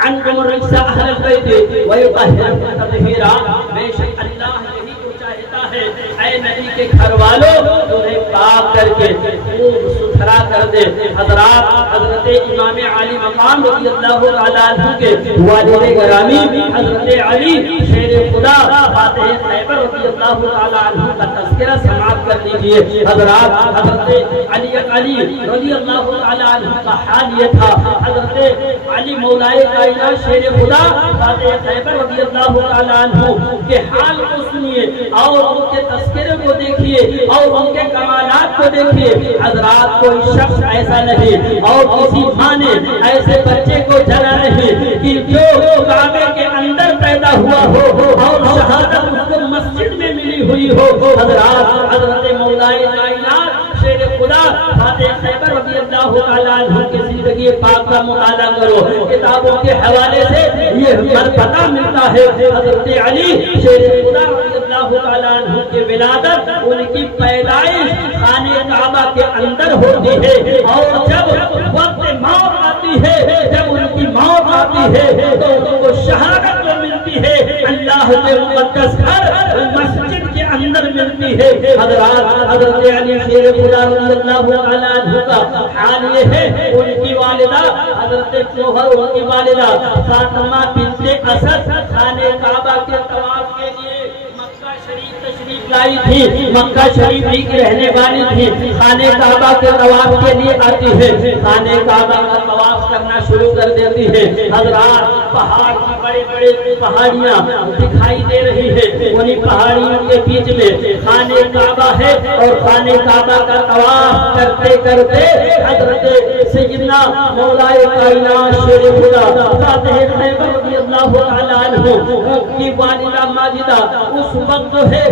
عنکم الرجس اہل البیت ویطہرکم تطہیرا، بے شک اللہ یہی کو چاہتا ہے اے نبی کے گھر والوں تمہیں پاک کر کے خوب ستھرا کر دے۔ حضرات حضرت امام علی مقام رضی اللہ تعالیٰ عنہ کے والد گرامی حضرت علی شیر خدا فاتح خیبر رضی اللہ تعالیٰ عنہ کا تذکرہ سماعت کر لیجئے۔ حضرات حضرت علی رضی اللہ تعالیٰ عنہ کا حال یہ تھا، حضرت علی مولائے کائنات شیر خدا فاتح خیبر رضی اللہ تعالیٰ عنہ کے حال کو سنیے اور ان کے تذکرے کو دیکھیے اور ان کے کمالات کو دیکھیے۔ حضرات کوئی شخص ایسا نہیں اور کسی ماں نے ایسے بچے کو جنا نہیں کہ جو کعبے کے اندر پیدا ہوا ہو اور شہادت اس کو مسجد میں ملی ہوئی ہو۔ حضرات حضرت مولائے کائنات شیر خدا فاتح خیبر رضی اللہ تعالیٰ عنہ کی زندگی پاک کا مطالعہ کرو، کتابوں کے حوالے سے یہ پتہ ملتا ہے حضرت علی شیر خدا رضی اللہ تعالیٰ عنہ کی ولادت ان کی پیدائش خانہ کعبہ کے اندر ہوتی ہے، اور جب وقت موت آتی ہے، جب ان کی موت آتی ہے تو ان کو شہادت جو ملتی ہے اللہ کے مقدس گھر مسجد کے اندر ملتی ہے۔ حضرات حضرت علی شیر خدا رضی اللہ تعالیٰ عنہ کا حال یہ ہے، ان کی والدہ حضرت جوہر ان کی والدہ فاطمہ بنت اسد خانہ کعبہ کے طواف کے لیے مکہ شریف تشریف لائی تھی، مکہ شریف ہی کی رہنے والی تھی، خانہ کعبہ کے طواف کے لیے آتی ہے، خانہ کعبہ کا طواف کرنا شروع کر دیتی ہے۔ حضرات پہاڑ کی بڑے بڑے پہاڑیاں دکھائی دے رہی ہے، انہی پہاڑیوں کے بیچ میں خانہ کعبہ ہے، اور خانہ کعبہ کا طواف کرتے کرتے حضرت سیدنا مولائے کائنات شیر خدا فاتح خیبر رضی اللہ تعالیٰ عنہ کی والدہ ماجدہ اس وقت جو ہے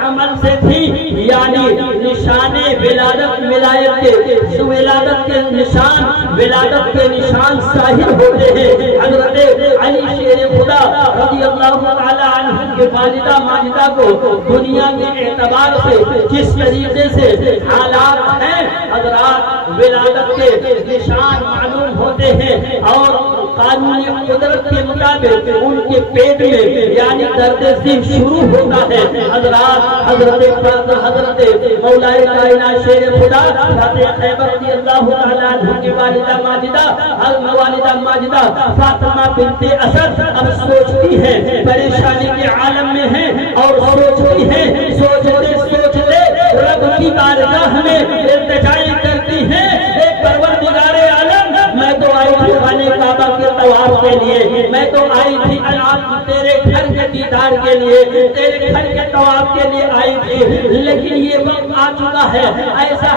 حمل سے تھی، یعنی نشان ولادت ولادت کے نشان ولادت کے نشان ظاہر ہوتے ہیں۔ حضرت علی شیر خدا رضی اللہ تعالیٰ عنہ کی والدہ ماجدہ کو دنیا کے اعتبار سے جس طریقے سے حالات ہیں، حضرات ولادت کے نشان معلوم ہوتے ہیں، اور قانونی قدرت کے مطابق ان کے پیٹ میں یعنی درد ذہن شروع ہوتا ہے۔ حضرات حضرت مولائے کائنات شیر خدا فاتح خیبر رضی اللہ تعالیٰ عنہ کی والدہ ماجدہ فاطمہ بنت اسد اب سوچتی ہے، پریشانی کے عالم میں ہے، اور سوچتی ہے، سوچتے رب کی بارگاہ میں التجا کرتی ہے، اے پروردگار عالم میں تو آئی تھی خانہ کعبہ کے طواف کے لیے، میں تو آئی تھی تیرے گھر کے دیدار کے لیے، تیرے گھر کے طواف کے لیے آئی تھی، لیکن یہ وقت آ چکا ہے، ایسے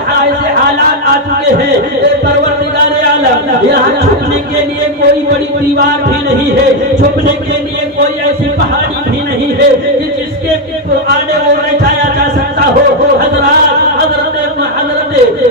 حالات آ چکے ہیں، اے پروردگار عالم یہاں چھپنے کے لیے کوئی بڑی دیوار بھی نہیں ہے، چھپنے کے لیے کوئی ایسی پہاڑی بھی نہیں ہے کہ جس کے آنے وہ رچایا جا سکتا ہو۔ حضرت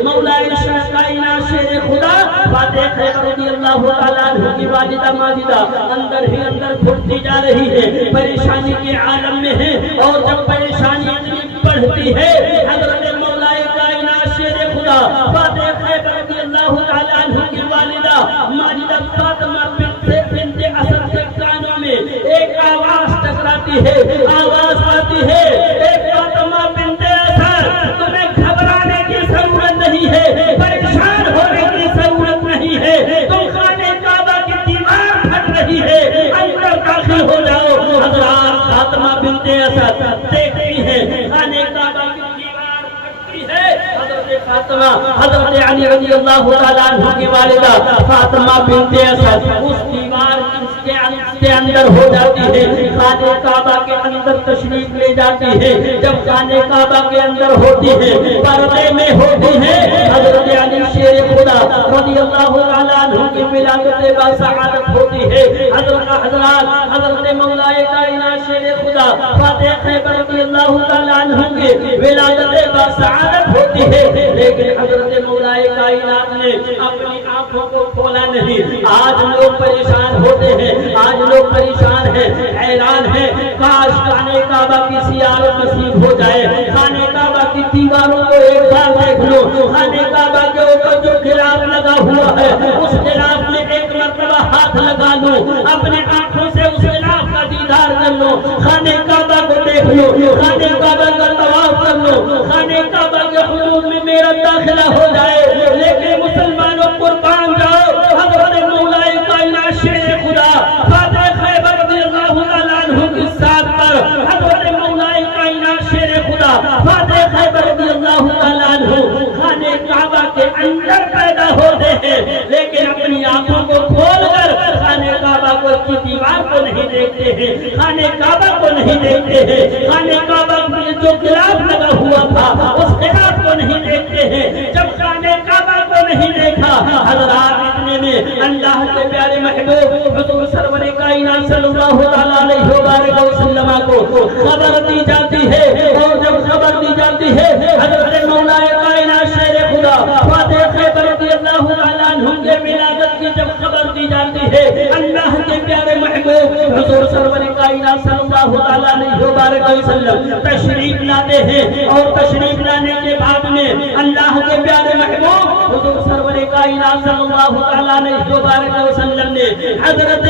مولائے کائنات شیر خدا فاتح خیبر رضی اللہ تعالیٰ عنہ کی والدہ ماجدہ اندر ہی اندر گھٹتی جا رہی ہے، پریشانی کے عالم میں ہے، اور جب پریشانی اتنی بڑھتی ہے، حضرت مولائے کائنات شیر خدا فاتح خیبر رضی اللہ تعالیٰ عنہ کی والدہ ماجدہ فاطمہ بنت اسد کے کانوں میں ایک آواز ٹکراتی ہے، آواز آتی ہے، اے فاطمہ بنت اسد تمہیں گھبرانے کی ضرورت نہیں ہے، پریشان ہونے کی ضرورت نہیں ہے، تم خانہ کعبہ کی دیوار پھٹ رہی ہے، اندر داخل ہو جاؤ۔ حضرات فاطمہ بنت اسد دیکھتی ہے خانہ کعبہ کی دیوار پھٹتی ہے، حضرت علی رضی اللہ تعالیٰ عنہ کی والدہ فاطمہ بنت اسد اس دیوار کے اس کے اندر ہو جاتی ہے، خانہ کعبہ کے اندر تشریف لے جاتی ہے، جب خانہ کعبہ کے اندر ہوتی ہے، پردے میں ہوتی ہے، حضرت علی شیر خدا رضی اللہ تعالیٰ عنہ کی ولادت باسعادت ہوتی ہے۔ حضرت مولا کائنات شیر خدا فاتح خیبر رضی اللہ تعالیٰ عنہ کی ولادت باسعادت ہوتی ہے، لیکن حضرت مولا کائنات نے اپنی آنکھوں کو کھولا نہیں۔ آج لوگ پریشان ہوتے ہیں، آج لوگ پریشان ہیں، حیران ہیں، کاش خانہ کعبہ کی زیارت نصیب ہو جائے، خانہ کعبہ کی دیواروں کو ایک بار دیکھ لو، خانہ کعبہ کے اوپر جو غلاف لگا ہوا ہے اس غلاف میں ایک مرتبہ ہاتھ لگا لو، اپنے آنکھوں سے اس غلاف کا دیدار کر لو، خانہ کعبہ کو دیکھ لو، خانہ کعبہ کا طواف کر لو، خانہ کعبہ کے حدود میں میرا داخلہ ہو جائے۔ لیکن مسلمانوں قربان جاؤ، حضرت مولا کائنات شیر خدا فاتح خیبر رضی اللہ تعالیٰ عنہ کی ساتھ پر حضرت مولا کائنات شیر خدا فاتح خیبر رضی اللہ تعالیٰ عنہ خانہ کعبہ کے اندر پیدا ہوتے ہیں، لیکن اپنی آنکھوں کو کھول کر خانہ کعبہ کی دیوار کو نہیں دیکھتے ہیں، خانہ کعبہ کو نہیں دیکھتے ہیں، خانہ کعبہ میں جو غلاف لگا ہوا تھا اس غلاف کو نہیں دیکھتے ہیں۔ جب خانہ کعبہ کو نہیں دیکھا، حضرات اتنے میں اللہ کے پیارے محبوب حضور سرور کائنات صلی اللہ تعالیٰ علیہ وآلہ وسلم کو خبر دی جاتی ہے، اور جب خبر دی جاتی ہے حضرت مولا کائنات شیر خدا فاتح خیبر رضی اللہ تعالیٰ عنہ کے ولادت کی جب خبر دی جاتی ہے، اللہ کے پیارے محبوب حضور سرور کائنات صلی اللہ تعالیٰ علیہ وآلہ وسلم تشریف لاتے ہیں، اور تشریف لانے کے بعد میں اللہ کے پیارے محبوب حضور سرور کائنات صلی اللہ تعالیٰ علیہ وآلہ وسلم نے حضرت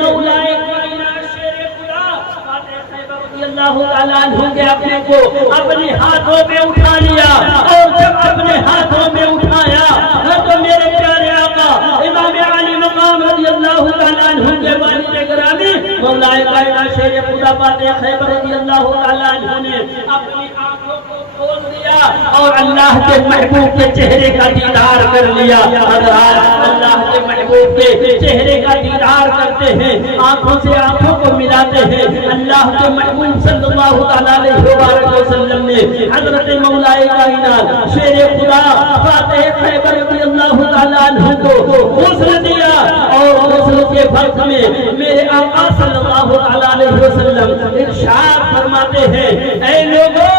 مولا کائنات شیر خدا فاتح خیبر رضی اللہ تعالیٰ عنہ کے اپنے کو اپنے ہاتھوں میں اٹھا لیا، اور جب اپنے ہاتھوں میں اٹھایا تو میرے پیارے آقا امام علی مقام رضی اللہ تعالیٰ عنہ کے والد گرامی مولا کائنات شیر خدا فاتح خیبر رضی اللہ تعالیٰ عنہ نے اپنی آنکھوں کو کھول دیا اور اللہ کے محبوب کے چہرے کا دیدار کر لیا۔ حضرات اللہ کے محبوب کے چہرے کا دیدار کرتے ہیں، آنکھوں سے آنکھوں کو ملاتے ہیں۔ اللہ کے محبوب صلی اللہ تعالیٰ علیہ وآلہ وسلم نے حضرت مولا کائنات شیر خدا فاتح خیبر رضی اللہ تعالیٰ عنہ کو غسل دیا، اور غسل کے وقت میں میرے آقا صلی اللہ تعالیٰ علیہ وسلم ارشاد فرماتے ہیں، اے لوگوں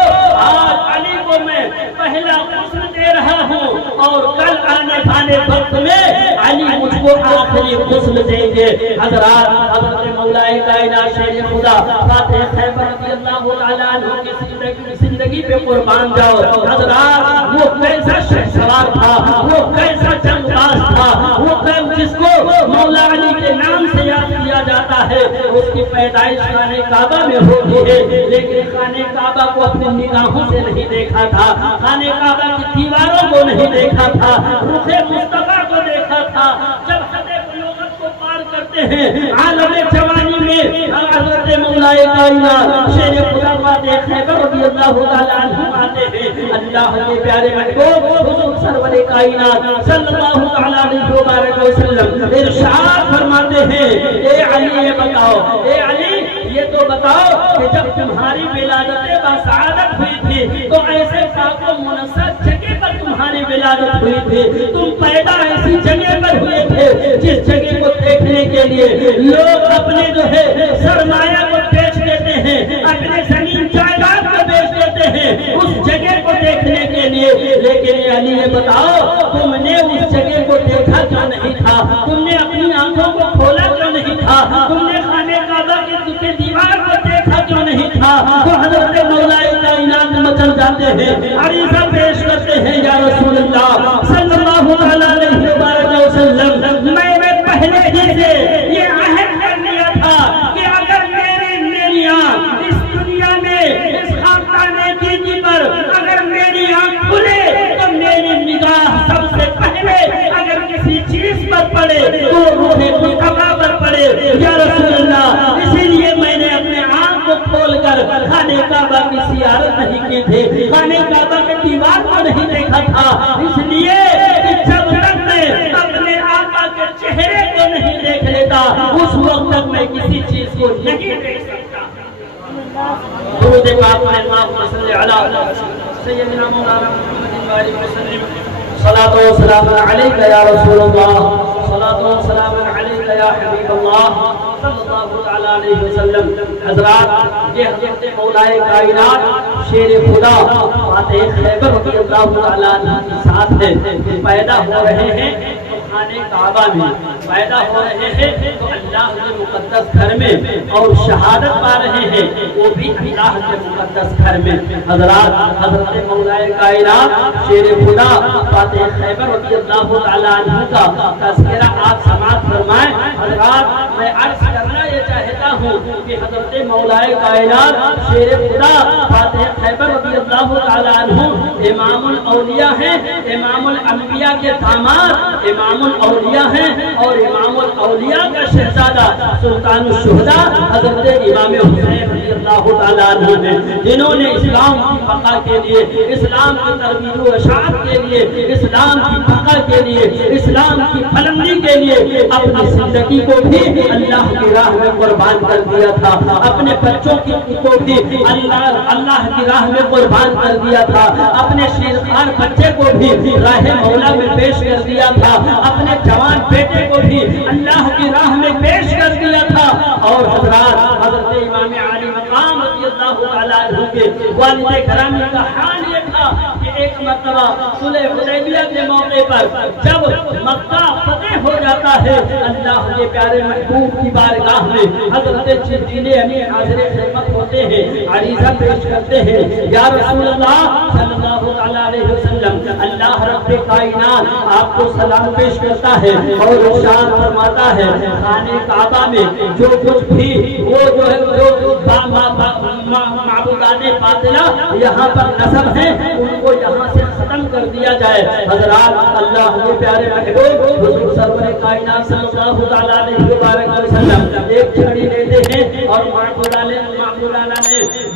آج علی کو میں پہلا غسل دے رہا ہوں، اور کل آنے والے وقت میں علی مجھ کو آخری غسل دیں گے۔ حضرات حضرت مولا کائنات شیر خدا فاتح خیبر رضی اللہ تعالیٰ عنہ کی زندگی پہ قربان جاؤ۔ حضرات وہ کیسا شہسوار تھا، وہ کیسا جنگ باز تھا، وہ جس کو مولا علی کے نام سے یاد کیا جاتا ہے، اس کی پیدائش خانہ کعبہ میں ہوتی ہے، لیکن خانہ کعبہ کو اپنی نگاہوں سے نہیں دیکھا تھا، خانہ کعبہ کی دیواروں کو نہیں دیکھا تھا، رخ مصطفیٰ کو دیکھا تھا۔ جب حد بلوغت کو پار کرتے ہیں، عالم جوانی میں حضرت مولا کائنات شیر خدا فاتح خیبر رضی اللہ تعالیٰ عنہ آتے ہیں، اللہ کے پیارے محبوب حضور سرور کائنات صلی اللہ تعالیٰ علیہ وآلہ وسلم ارشاد فرماتے ہیں، اے علی یہ بتاؤ، اے علی یہ تو بتاؤ کہ جب تمہاری ولادت باسعادت ہوئی تھی تو ایسے پاک و منصف جگہ پر تمہاری ولادت ہوئی تھی، تم پیدا ایسی جگہ پر ہوئے تھے جس جگہ کو دیکھنے کے لیے لوگ اپنے جو ہے سرمایہ کو بیچ دیتے ہیں، اپنے زمین جائیداد کو بیچ دیتے ہیں اس جگہ کو دیکھنے کے لیے، لیکن علی یہ بتاؤ تم نے اس جگہ کو دیکھا کیوں نہیں تھا، تم نے اپنی آنکھوں کو کھولا کیوں نہیں تھا، تم نے خانہ کعبہ کی دیوار کو دیکھا کیوں نہیں تھا؟ تو حضرت مولا کائنات مچل جاتے ہیں، عریضہ پیش کرتے ہیں، یا رسول اللہ صلی اللہ علیہ وآلہ وسلم میں نے پہلے ہی سے یہ عہد کر لیا تھا کہ اگر میری آنکھ اس دنیا میں اس خاکدان کی پر اگر میری آنکھ کھلے تو میری نگاہ سب سے پہلے اگر کسی چیز پر پڑے تو روح مصطفیٰ پر پڑے، یا رسول اللہ اسی لیے میں نے اپنے آنکھ کو کھول کر خانہ کعبہ کی زیارت نہیں کی تھی، خانہ کعبہ کے دیوار کو نہیں دیکھا تھا، اس لیے کہ جب تک میں اپنے آقا کے چہرے کو نہیں دیکھ لیتا دیتا اس وقت تک میں کسی چیز کو نہیں دیکھ سکتا. درود پاک میں اللہم صلی علی سیدنا مولانا محمد وآلہ وسلم. صلاۃ و سلام علیک یا رسول اللہ، صلاۃ و سلام علیک یا حبیب اللہ صلی اللہ تعالی علیہ وسلم. حضرات، یہ حضرت مولا کائنات شیر خدا فاتح خیبر رضی اللہ تعالی عنہ کے ساتھ ہے. پیدا ہو رہے ہیں تو خانے کعبہ میں، پیدا ہو رہے ہیں تو اللہ کے مقدس گھر میں، اور شہادت پا رہے ہیں وہ بھی اللہ کے مقدس گھر میں. حضرات، حضرت مولا کائنات شیر خدا فاتح خیبر رضی اللہ تعالی عنہ کا تذکرہ آپ سماعت فرمائیں. حضرات، میں عرض کرنا یہ چاہتا ہوں کہ حضرت مولا کائنات شیر خدا فاتح خیبر رضی اللہ تعالی عنہ امام الاولیاء ہیں، امام الانبیاء کے داماد امام الاولیاء ہیں، اور امام الاولیاء کا شہزادہ سلطان الشہداء حضرت امام حسین رضی اللہ تعالی عنہ ہیں، جنہوں نے اسلام کی بقا کے لیے، اسلام کی ترویج و اشاعت کے لیے، اسلام کی بقا کے لیے، اسلام کی بلندی کے لیے اپنی زندگی کو بھی اللہ کی راہ میں قربان کر دیا تھا، اپنے بچوں کو بھی اللہ کی راہ میں قربان کر دیا تھا، اپنے شیرخوار بچے کو بھی راہ مولا میں پیش کر دیا تھا، اپنے جوان بیٹے کو بھی اللہ کی راہ میں پیش کر دیا تھا. اور حضرات، حضرت امام علی مقام رضی اللہ تعالیٰ عنہ کے والد گرامی کا حال یہ تھا کہ ایک مرتبہ صلح حدیبیہ کے موقع پر جب مکہ فتح ہو جاتا ہے، اللہ کے پیارے محبوب کی بارگاہ میں حضرت جبریل امین حاضر خدمت ہوتے ہیں، عریضہ پیش کرتے ہیں. یا رسول اللہ صلی اللہ علیہ وسلم، اللہ رب کائنات آپ کو سلام پیش کرتا ہے اور ارشاد فرماتا ہے خانے کعبہ میں جو کچھ بھی وہ جو ہے معبودان باطلہ یہاں پر نصب ہیں ان کو یہاں سے ختم کر دیا جائے. حضرات، اللہ کے پیارے محبوب حضور سرور کائنات صلی اللہ تعالیٰ علیہ وسلم ایک چھڑی لیتے ہیں اور معبودانہ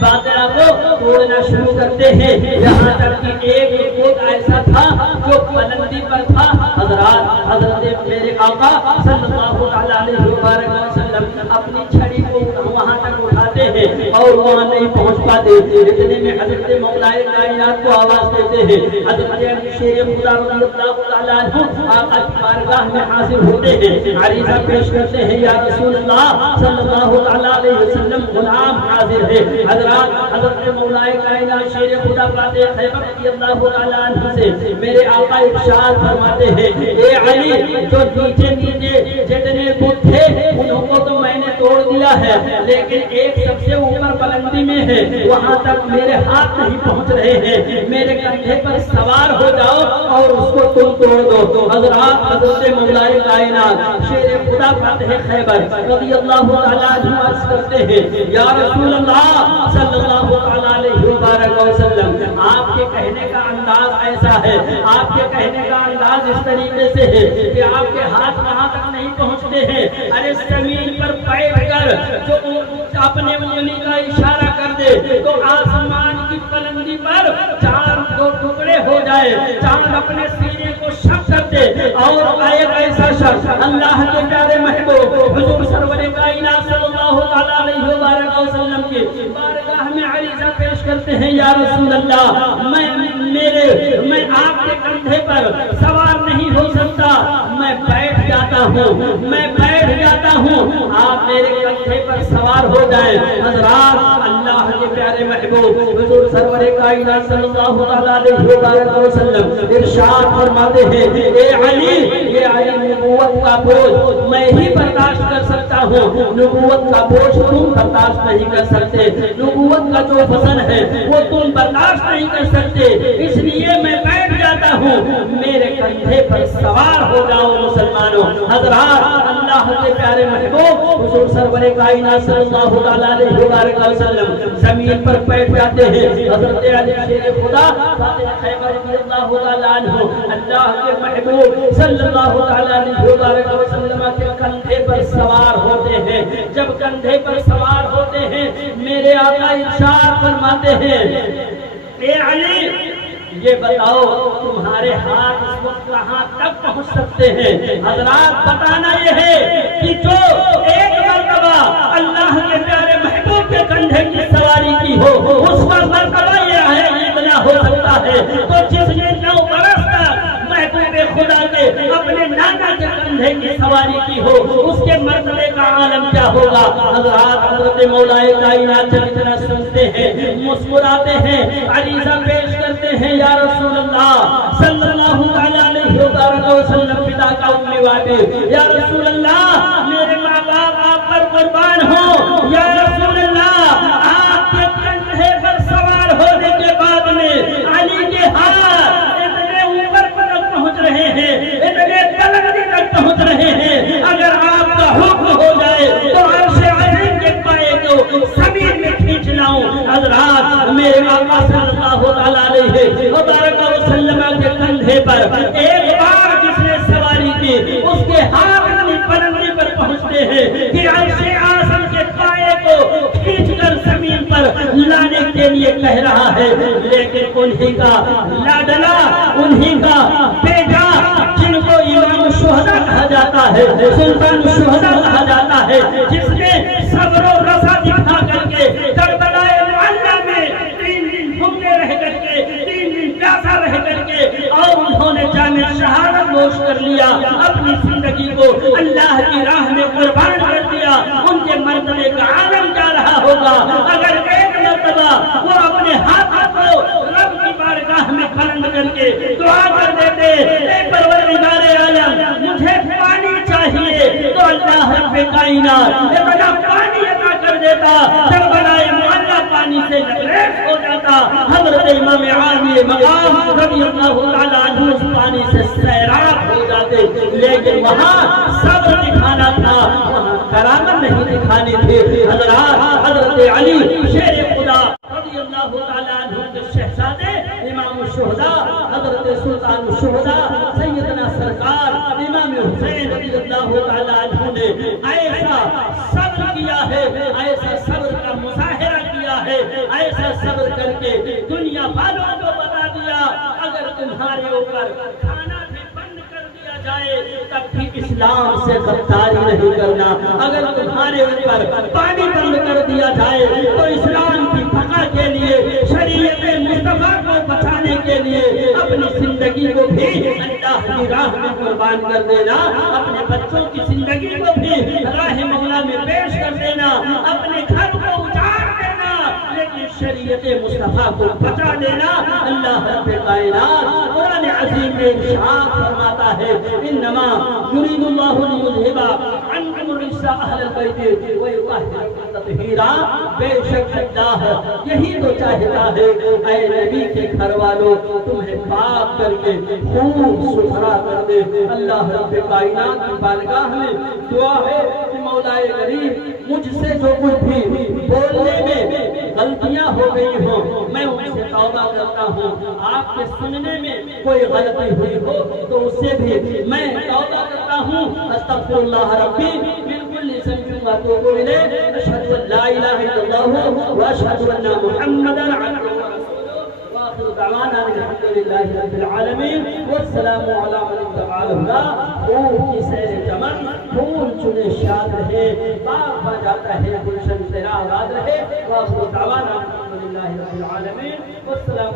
باطلہ کو توڑنا شروع کرتے ہیں، یہاں تک کہ ایک خود ایسا تھا جو بلندی پر تھا. حضرات، حضرت میرے آقا صلی اللہ تعالیٰ علیہ وسلم اپنی چھڑی کو وہاں تک اٹھاتے ہیں اور وہاں نہیں پہنچ پاتے. اتنے میں حضرت مولا کائنات کو آواز دیتے ہیں. حضرت علی شیر خدا رضی اللہ تعالیٰ عنہ آقا کی بارگاہ میں حاضر ہوتے ہیں، عریضہ پیش کرتے ہیں. یا رسول اللہ صلی اللہ تعالیٰ علیہ وسلم، غلام حاضر ہے. حضرات، حضرت مولا کائنات شیر خدا فاتح خیبر رضی اللہ تعالیٰ عنہ سے میرے آقا ارشاد فرماتے ہیں، اے علی، جو نیچے نیچے جتنے بت تھے انہوں کو تو میں نے توڑ دیا ہے، لیکن ایک سب سے اوپر بلندی میں ہے، وہاں تک میرے ہاتھ نہیں پہنچ رہے ہیں، میرے کندھے پر سوار ہو جاؤ اور اس کو تم توڑ دو. حضرات، حضرت مولا کائنات شیر خدا فاتح خیبر رضی اللہ تعالیٰ عنہ عرض کرتے ہیں، یا رسول اللہ صلی اللہ تعالیٰ علیہ وسلم، آپ کے کہنے کا انداز ایسا ہے، آپ کے کہنے کا انداز اس طریقے سے ہے کہ آپ کے ہاتھ وہاں تک نہیں پہنچتے ہیں. ارے زمین پر بیٹھ کر جو اپنے انگلی کا اشارہ کر دے تو آسمان کی بلندی پر چاند دو ٹکڑے ہو جائے، چاند اپنے سینے کو شق کر دے. اور ایسا شخص اللہ کے پیارے محبوب حضور سرور کائنات صلی اللہ تعالیٰ علیہ وسلم کی بارگاہ میں عریضہ پیش کرتے ہیں، یا رسول اللہ، میں آپ کے کندھے پر سوار نہیں ہو سکتا، میں بیٹھ جاتا ہوں، میں بیٹھ جاتا ہوں، آپ میرے کندھے پر سوار ہو جائیں. حضرات، اللہ کے پیارے محبوب حضور سرور کائنات صلی اللہ تعالیٰ علیہ وسلم ارشاد فرماتے ہیں، اے علی، یہ علی نبوت کا بوجھ میں ہی برداشت کر سکتا ہوں، نبوت کا بوجھ تم برداشت نہیں کر سکتے، نبوت کا جو وزن ہے وہ تم برداشت نہیں کر سکتے، اس لیے میں بیٹھ جاتا ہوں، میرے کندھے پر سوار ہو جاؤ مسلمانوں. حضرات، اللہ کے پیارے محبوب حضور سرور کائنات صلی اللہ تعالیٰ علیہ وسلم زمین پر بیٹھ جاتے ہیں. حضرت علی شیر خدا فاتح خیبر رضی اللہ تعالیٰ عنہ اللہ کے محبوب صلی اللہ تعالیٰ علیہ وسلم کے کندھے پر سوار ہوتے ہیں. جب کندھے پر سوار ہوتے ہیں میرے آقا ارشاد فرماتے ہیں، اے علی، یہ بتاؤ تمہارے ہاتھ اس وقت کہاں تک پہنچ سکتے ہیں؟ حضرات، بتانا یہ ہے کہ جو کندھے کی سواری کی ہو اس کے مرتبے کا عالم کیا ہوگا؟ حضرت مولا کائنات جب اتنا سنتے ہیں مسکراتے ہیں عریضہ پیش کرتے ہیں یا رسول اللہ صلی اللہ علیہ وسلم فدا کا امنے والے یا رسول اللہ میرے ماں باپ آپ پر قربان ہوں یا رسول اللہ آپ کے کندھے پر سوار ہونے کے بعد میں علی کے ہاتھ اتنے اوپر تک پہنچ رہے ہیں اتنے بلندی تک پہنچ رہے ہیں اگر آپ کا حکم ہو جائے تو عرش عظیم کے پائے کو زمین میں کھینچ لاؤں حضرات میرے آقا صلی اللہ علیہ وسلم کے کندھے پر ایک بار جس نے سواری کی اس کے ہاتھ اپنی بلندی پر پہنچتے ہیں کہ عرش اعظم کے پائے کو کھینچ کر زمین پر لانے کے لیے کہہ رہا ہے لیکن انہی کا لاڈلا انہی کا بیٹا جن کو امام الشہداء کہا جاتا ہے سلطان الشہداء کہا جاتا ہے جس نے صبر و رضا دکھا کر کے کربلا معلیٰ میں 3 دن بھوکے رہ کر کے 3 دن پیاسا رہ کر کے اور انہوں نے جامع شہادت نوش کر لیا اپنی زندگی کو اللہ کی راہ میں قربان کر دیا ان کے مرتبے کا عالم جا رہا ہوگا اگر ایک مرتبہ وہ اپنے ہاتھوں کو رب کی بارگاہ میں بلند کر کے دعا کر دیتے اے پروردگار عالم مجھے پانی چاہیے تو اللہ رب کائنات اتنا پانی عطا کر دیتا کربلا معلیٰ پانی سے لبریز ہو جاتا حضرت امام عالی مقام رضی اللہ تعالیٰ عنہ اس پانی سے سیراب ہو جاتے لیکن وہاں صبر دکھانا تھا وہاں کرامت نہیں دکھانی تھی حضرت علی شیر خدا رضی اللہ تعالیٰ عنہ کے شہزادے امام الشہداء حضرت سلطان الشہداء سیدنا سرکار امام حسین رضی اللہ تعالیٰ عنہ نے ایسا صبر کیا ہے ایسا صبر کا مظاہرہ کیا ہے ایسا صبر کر کے دنیا والوں کو بتا دیا اگر تمہارے اوپر کھانا بھی بند کر دیا جائے تب بھی اسلام سے غداری نہیں کرنا اگر تمہارے اوپر پانی بند کر دیا جائے تو اسلام کی بقا کے لیے شریعت مصطفیٰ کو بچانے کے لیے اپنی زندگی کو بھی اللہ کی راہ میں قربان کر دینا اپنے بچوں کی زندگی کو بھی راہ مولا میں پیش کر دینا اپنے گھر کو اجاڑ دینا لیکن شریعت مصطفیٰ کو بچا دینا اللہ رب کائنات قرآن عظیم میں ارشاد فرماتا ہے انما یرید اللہ لیذھب عنکم الرجس اہل البیت ویطہرکم تطہیرا بے شک اللہ یہی تو چاہتا ہے اے نبی کے گھر والوں تمہیں پاک کر کے خوب ستھرا کر دے اللہ رب کائنات کی بارگاہ میں دعا ہے کہ مولا کریم مجھ سے جو کچھ بھی بولنے میں غلطیاں ہو گئی ہوں میں ان سے توبہ کرتا ہوں آپ کے سننے میں کوئی غلطی ہوئی ہو تو اس سے بھی میں توبہ کرتا ہوں استغفر اللہ ربی بالکل سمجھوں گا تو بولے اشہد ان لا الہ الا اللہ واشہد ان محمدا عبدہ ورسولہ واخر دعوانا الحمد للہ رب العالمین والسلام علی من اتبع الہدی خوب کی سیر چمن پھول چنے شاد رہے باغ با جاتا ہے گلشن تیرا آباد رہے واخر دعوانا الحمد للہ رب العالمین والسلام